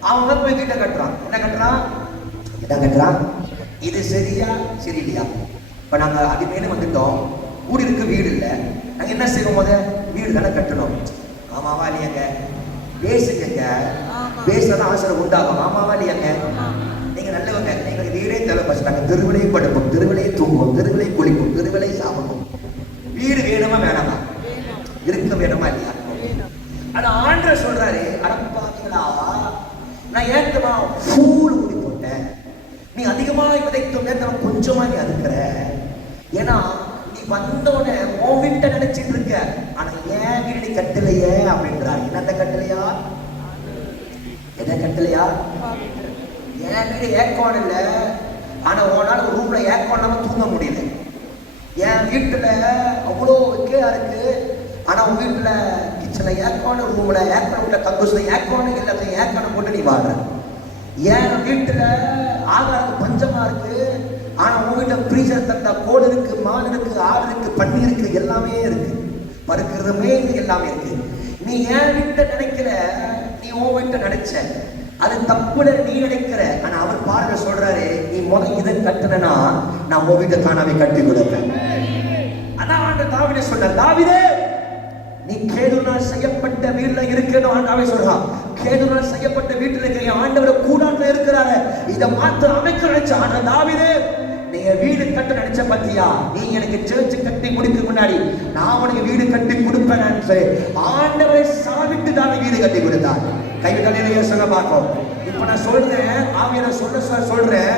அவங்க போய் வீட்டை கட்டுறான். என்ன கட்டுறான்? இது சரியா சரியில்லையா? இப்ப நாங்க அடிமையில வந்துட்டோம், கூடி இருக்க வீடு இல்லை, நாங்க என்ன செய்வோம்? வீடு தானே கட்டணும். ஆமாவா இல்லையாங்க? பேசுங்க, பேசுறதா ஆசிரியர் உண்டாகும். ஆமாவா இல்லையாங்க? நீங்க நல்லவங்க, எங்களுக்கு வீடே தேவை. பஸ் நாங்க தெருவிலையும் படுப்போம், தெருவிலையும் தூங்குவோம், தெருவிலையும் குளிப்போம், தெருவிலையும் சாப்பிடுவோம். வீடு வேணுமா வேணாமா? இருக்க வேணுமா இல்லையா? ஆனா ஆண்டவர் சொல்றாரு, அடப்பாவீங்களா, நான் ஏத்தமா ஃபூல் ஊதி போட்டேன், நீ அதிகமாக விதைத்தோம், ஏத்தமா கொஞ்சமா நீ அறுக்கிற. ஏன்னா நீ வந்தோடனே உன் வீட்டை நினைச்சிட்டு இருக்க, ஆனா ஏன் வீடு நீ கட்டலையே அப்படின்றார். என்னத்த கட்டலையா? எதை கட்டலையா? என் வீடு ஏக்கோன் இல்லை, ஆனா உன்னால ஒரு ரூம்ல ஏக்கோன் இல்லாம தூங்க முடியல. என் வீட்டுல அவ்வளோ வைக்கையா இருக்கு, ஆனா உன் வீட்டுல கிச்சன்ல ஏக்கோன், ரூம்ல ஏக்கோன், உள்ள கக்கூஸ்ல ஏக்கோன், எல்லாத்தையும் ஏக்கோன் போட்டு நீ வாடுற. என் வீட்டுல ஆகாரம் பஞ்சமா இருக்கு, ஆனா உன் வீட்டுல ஃப்ரீசர் தந்தா கோடு இருக்கு, மான் இருக்கு, ஆடு இருக்கு, பன்னி இருக்கு, எல்லாமே இருக்கு, பருக்கிறதுமே எல்லாமே இருக்கு. நீ என் வீட்டை நினைக்கிற, நீ உன் வீட்டை நினைச்ச, அது தப்புல நீ நினைக்கிற. ஆனா அவர் பாருங்க சொல்றாரு, நீ முதல் இதை கட்டுனா நான் உன் வீட்டை தானாவே கட்டி கொடுப்பேன். அதான் ஆண்டு தாவீது சொன்னார், தாவீதே நீ கேதுனால் செய்யப்பட்ட வீட்டுல இருக்கணும். ஆண்டவர் சொல்றான், கேதுனால் செய்யப்பட்ட வீட்டுல இருக்கிற ஆண்டவர் கூடாட்ல இருக்கிறாரு, இதை மாற்ற அமைக்க நினைச்ச. ஆனா தாவீதே நீங்க வீடு கட்ட நினைச்ச பத்தியா, நீ எனக்கு சேர்ச்சு கட்டி முடிக்க முன்னாடி நான் உனக்கு வீடு கட்டி கொடுப்பேன். ஆண்டவரை சாவிட்டு தான் வீடு கட்டி கொடுத்தார். கைவிட்டாலே சொல்ல பார்ப்போம். இப்ப நான் சொல்றேன், ஆவியரை சொல்றேன்,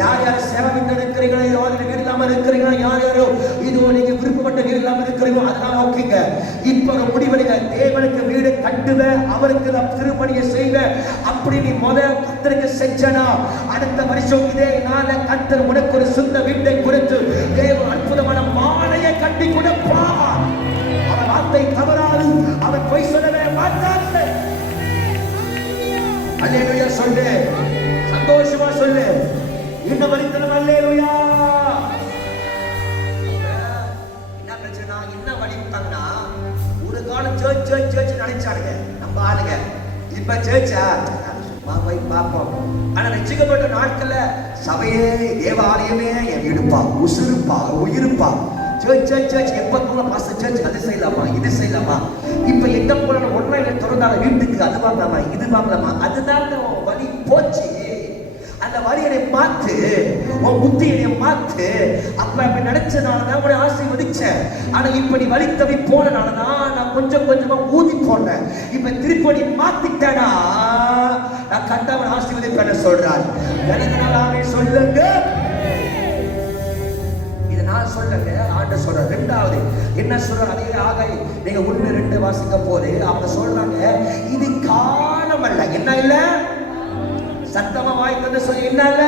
யார் யார் சேவைத்து இருக்கிறீங்களோ, யார் வீடு இல்லாம இருக்கிறீங்களோ, யார் யாரோ இதோ நீங்க விருப்பப்பட்ட வீடு இல்லாம இருக்கிறீங்களோ, அதனால ஓகேங்க. இப்ப ஒரு முடிவெடுங்க, தேவனுக்கு வீடு கட்ட கட்டுவேன், அவருக்கு நான் திருப்பணியை செய்வேன். அப்படி நீ கர்த்தருக்கு செஞ்சனா, அடுத்த வருஷம் இதே நாள கர்த்தர் உனக்கு ஒரு சொந்த வீட்டை கொடுத்து தேவன் அற்புதமான மாலையை கட்டி கொடுப்பார். அவன் வார்த்தை தவறாது, அவன் பொய் சொல்லவே மாட்டான். அல்லேலூயா சொல்லு, சந்தோஷமா சொல்லு, இன்னும் வலித்தனம். அல்லேலூயா. என்ன பிரச்சனை? என்ன வழி விட்டாங்கன்னா, ஒரு காலம் சர்ச் நினைச்சாருங்க நம்ம ஆளுங்க. இப்ப சர்ச்சா சும்மா போய் பார்ப்போம். ஆனா ரட்சிக்கப்பட்ட நாட்கள்ல சபையே தேவாலயமே என் வீடுப்பா, உசுருப்பா, உயிருப்பா. சர்ச் எப்ப போல பாஸ்டர் சர்ச் அது செய்யலாமா, இது செய்யலாமா. இப்ப எங்க போல ஒன்றையில திறந்தால வீட்டுக்கு அது வாங்கலாமா, இது வாங்கலாமா. அதுதான் வழி போச்சு. அந்த வழியை மாத்து, உன் புத்தியை மாத்து. அப்ப அப்படி நினைச்சனாலதான் உன்னை ஆசீர்வதிச்சேன். ஆனா இப்ப நீ வழி தவி போனனாலதான் நான் கொஞ்சம் கொஞ்சமா ஊதி போனேன். இப்ப திருப்படி மாத்திட்டேனா நான் கண்டவன் ஆசீர்வதிப்பேன்னு சொல்றார். எனக்கு சொல்லுங்க, நான் சொல்லல, ஆண்டவர் சொல்ற. இரண்டாவது என்ன சொல்றாரு? அதே ஆகாய் நீங்க 1:2 வாசிக்க போது அவங்க சொல்றாங்க, இது காலம் அல்ல. என்ன இல்ல? சத்தமா வாய்க்கு சொல்லி என்ன இல்ல?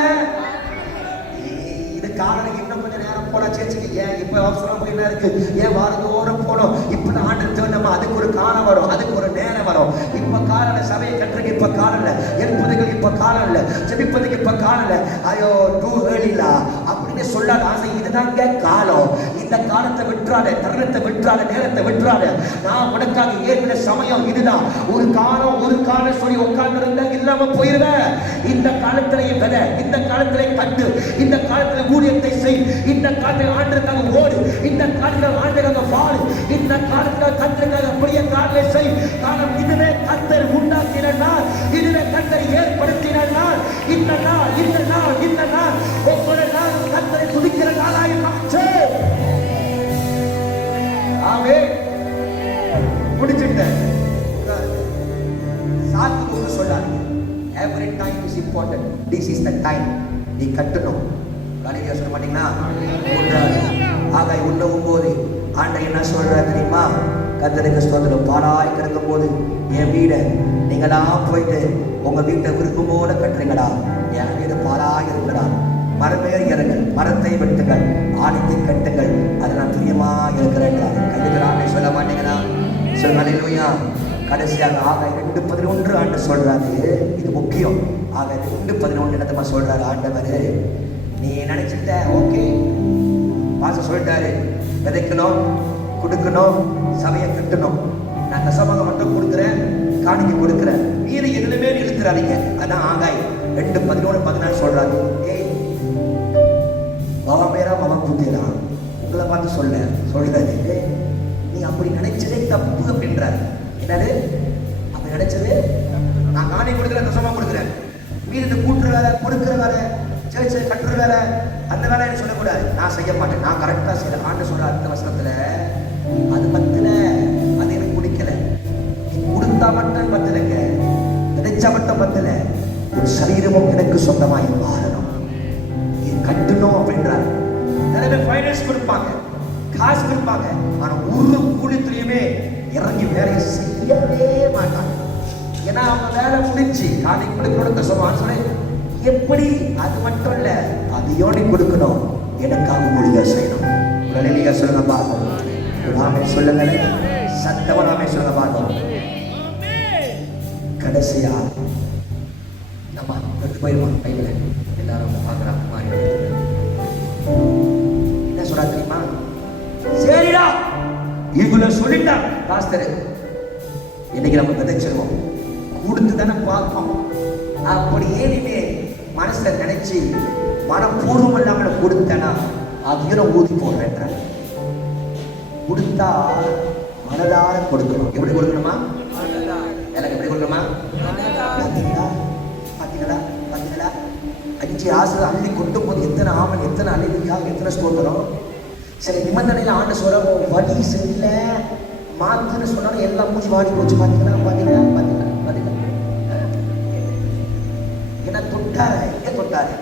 இது காரணம். இன்னும் கொஞ்சம் நேரம் போனா சேர்ச்சிக்கு ஏன் இப்ப அவசரம் என்ன இருக்கு? ஏன் வாரத்தோறும் போனோம்? இப்ப ஆண்டு தேடமா, அதுக்கு ஒரு காலம் வரும், அதுக்கு ஒரு நேரம் வரும். இப்ப காலம் இல்ல. சபையை கட்டுறதுக்கு இப்ப காலம் இல்ல, எழுப்புறதுக்கு இப்ப காலம் இல்ல, ஜெபிப்பதுக்கு இப்ப காலம் இல்ல. ஐயோ டூ ஏர்லிலா அப்படின்னு சொல்லாத ஆசை. இதுதாங்க காலம். இந்த காலத்தை விட்டுறாத, தருணத்தை விட்டுறாத, நேரத்தை விட்டுறாத. நான் உனக்காக ஏற்கிற சமயம் இதுதான். ஒரு காலம் சொல்லி உட்கார்ந்து இருந்தா இல்லாம போயிருவேன். இந்த காலத்திலேயே வித, இந்த காலத்திலே கட்டு, இந்த காலத்துல ஊழியத்தை செய், இந்த காலத்தில் ஆண்டுக்காக ஓடு, இந்த காலத்தில் ஆண்டுக்காக வாழு, இந்த காலத்தில் கத்தருக்காக புதிய காலத்தை செய். காலம் இதுவே கத்தர் உண்டாக்கின நாள், இதுவே கத்தர் ஏற்படுத்தின நாள். இந்த நாள் ஒவ்வொரு நாளும் கத்தரை துதிக்கிற நாளாய் மாற்று. ஆமே. முடிச்சிட்டேன். சாத்துக்கு சொல்லாதீங்க. Every time is important. This is the time. நீ கட்டணும். காலையில சொல்ல மாட்டீங்களா? ஆகாய் 1:9 ஆண்டவர் என்ன சொல்றாரு தெரியுமா? கர்த்தருக்கு ஸ்தோத்திரம். பாழாய் கிடக்கும் போது என் வீடை நீங்களா போயிட்டு உங்க வீட்டை விருப்பமோட கட்டுறீங்களா? என் வீடு பாழாய் இருக்குடா. மரமேறி இறங்கள், மரத்தை வெட்டுங்கள், ஆணித்தை கட்டுங்கள், அது நான் பிரியமா இருக்கிறேன். கண்டுக்கிறான்னு சொல்ல மாட்டீங்களா? சொல்லுங்க அல்லேலூயா. கடைசியாக ஆகாய் 2:11 ஆண்டு சொல்றாரு. இது முக்கியம். ஆகாய் 2:11 என்னத்தமா சொல்றாரு ஆண்டவர்? நீ நினைச்சிட்ட ஓகே, பாச சொல்லிட்டாரு, விதைக்கணும், கொடுக்கணும், சபையை கட்டணும், நான் தசமாக மட்டும் கொடுக்குறேன், காணிக்கை கொடுக்குறேன், மீது எதுலையுமே இழுத்துறாதீங்க. அதான் ஆகாய் 2:11-14 சொல்றாரு. ஏய் பாவமேரா மகன் புத்திரா, உங்களை பார்த்து சொல்றாரு, நீ அப்படி நினைச்சதே தப்பு அப்படின்றாரு. என்னது அப்படி நினைச்சது? நான் காணி கொடுக்குறேன், தசமா கொடுக்குறேன், மீது இந்த கூட்டுற வேலை, கொடுக்குற வேலை, சேர்ச்சை கட்டுற வேலை, அந்த வேலைன்னு சொல்லக்கூடாது. நான் செய்ய மாட்டேன், நான் கரெக்டாக செய்யறேன். ஆண்டு சொல்ற அடுத்த வசனத்துல, அது பத்தல, அது எனக்கு பிடிக்கல. நீ கொடுத்தா மட்டும் பத்தலைங்க, நினைச்சா மட்டும் பத்தல, ஒரு சரீரமும் எனக்கு சொந்தமாய் மாறணும், நீ கட்டணும் அப்படின்றாரு. நிறைய பேர் ஃபைனான்ஸ் கொடுப்பாங்க, காசு கொடுப்பாங்க, ஆனா ஒரு கூலித்துறையுமே இறங்கி வேலையை செய்யவே மாட்டாங்க. ஏன்னா அவங்க வேலை முடிச்சு காலை கொடுக்கணும், தசமான்னு சொல்லி எப்படி? அது மட்டும் இல்ல, அதையோடு கொடுக்கணும், எனக்காக முடிய செய்யணும். உடனே சொல்லுங்க பார்ப்போம். நாமே சொல்லுங்க, சத்தமா நாமே சொல்லுங்க பார்ப்போம். கடைசியா நம்ம எடுத்து போயிருவோம். பைபிள எல்லாரும் பார்க்கலாம். என்ன சொல்றா தெரியுமா? சரிடா இவ்வளவு சொல்லிட்டா பாஸ்டர், இன்னைக்கு நம்ம விதைச்சிருவோம், கொடுத்து தானே பார்ப்போம். அப்படியே நீ மனசுல நினைச்சு மனப்பூர்வம் இல்லாமல் கொடுத்தனா அதையும் ஊதி போடுறேன். கொடுத்தா மனதார கொடுக்கணும். எப்படி கொடுக்கணுமா? எனக்கு எப்படி கொடுக்கணுமா? பாத்தீங்களா 5 ஆசை அள்ளி கொட்டும் போது எத்தனை ஆமன், எத்தனை அழிவுக்கா, எத்தனை ஸ்தோத்திரம். சரி, நிபந்தனையில ஆண்டு சொல்ற வழி சரியில்ல மாத்துன்னு சொன்னாலும் எல்லாம் மூச்சு வாடி போச்சு. பாத்தீங்களா என்ன தொட்டாரு? எங்க தொட்டாரு?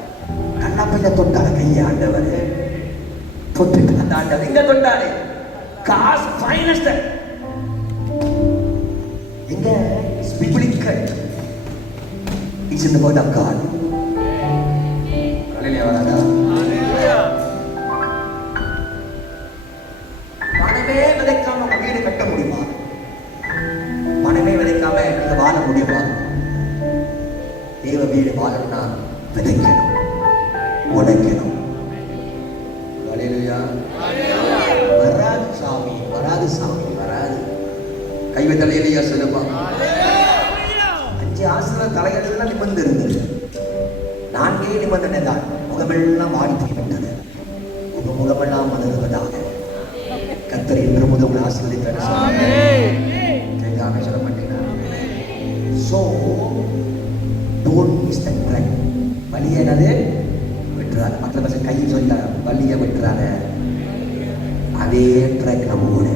கண்ணா பைய தொட்டாரு, கையை ஆண்டவர் தொட்டு அந்த ஆண்டவர் எங்க தொட்டாரு? காசு ஃபைனஸ்ட் எங்க எங்க it's biblical. It's in the word of God. ஹalleluya வராதா? பணமே விதைக்காம உங்க வீடு கட்ட முடியுமா? பணமே விதைக்காம நீங்க வாழ முடியுமா? தேவ வீடு வாழணும்னா விதைக்கணும், உடைக்கணும். ஹalleluya. வராது சாமி, வராது சாமி, வராது. கைவிட்ட ஹalleluya சொல்லுப்பா. 5 ஆசீர்வாத தலைகளெல்லாம் நிமிர்ந்து இருந்தது. 4 நிபந்தனை தான். முகமெல்லாம் வாடி போய்விட்டது. உங்க முகமெல்லாம் மலர்வதாக கர்த்தர் இன்று முதல் உங்களை ஆசீர்வதித்தார். கேட்காம சொல்ல மாட்டீங்களா? So don't miss that track. வழியை என்னது விட்டுறாரு. மற்ற பசங்க கையும் சொல்ல வழியை விட்டுறாரு. அதே ட்ராக் நம்ம கூட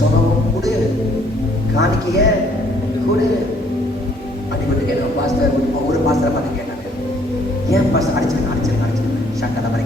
சொன்னோம் கொடு, காணிக்கைய கொடு. அடிபட்டு கேட்டோம் பாஸ்டர். ஒரு பாஸ்டரை பார்த்து கேட்டாங்க, ஏன் பாஸ்டர் அடிச்சிருங்க சட்டை மாதிரி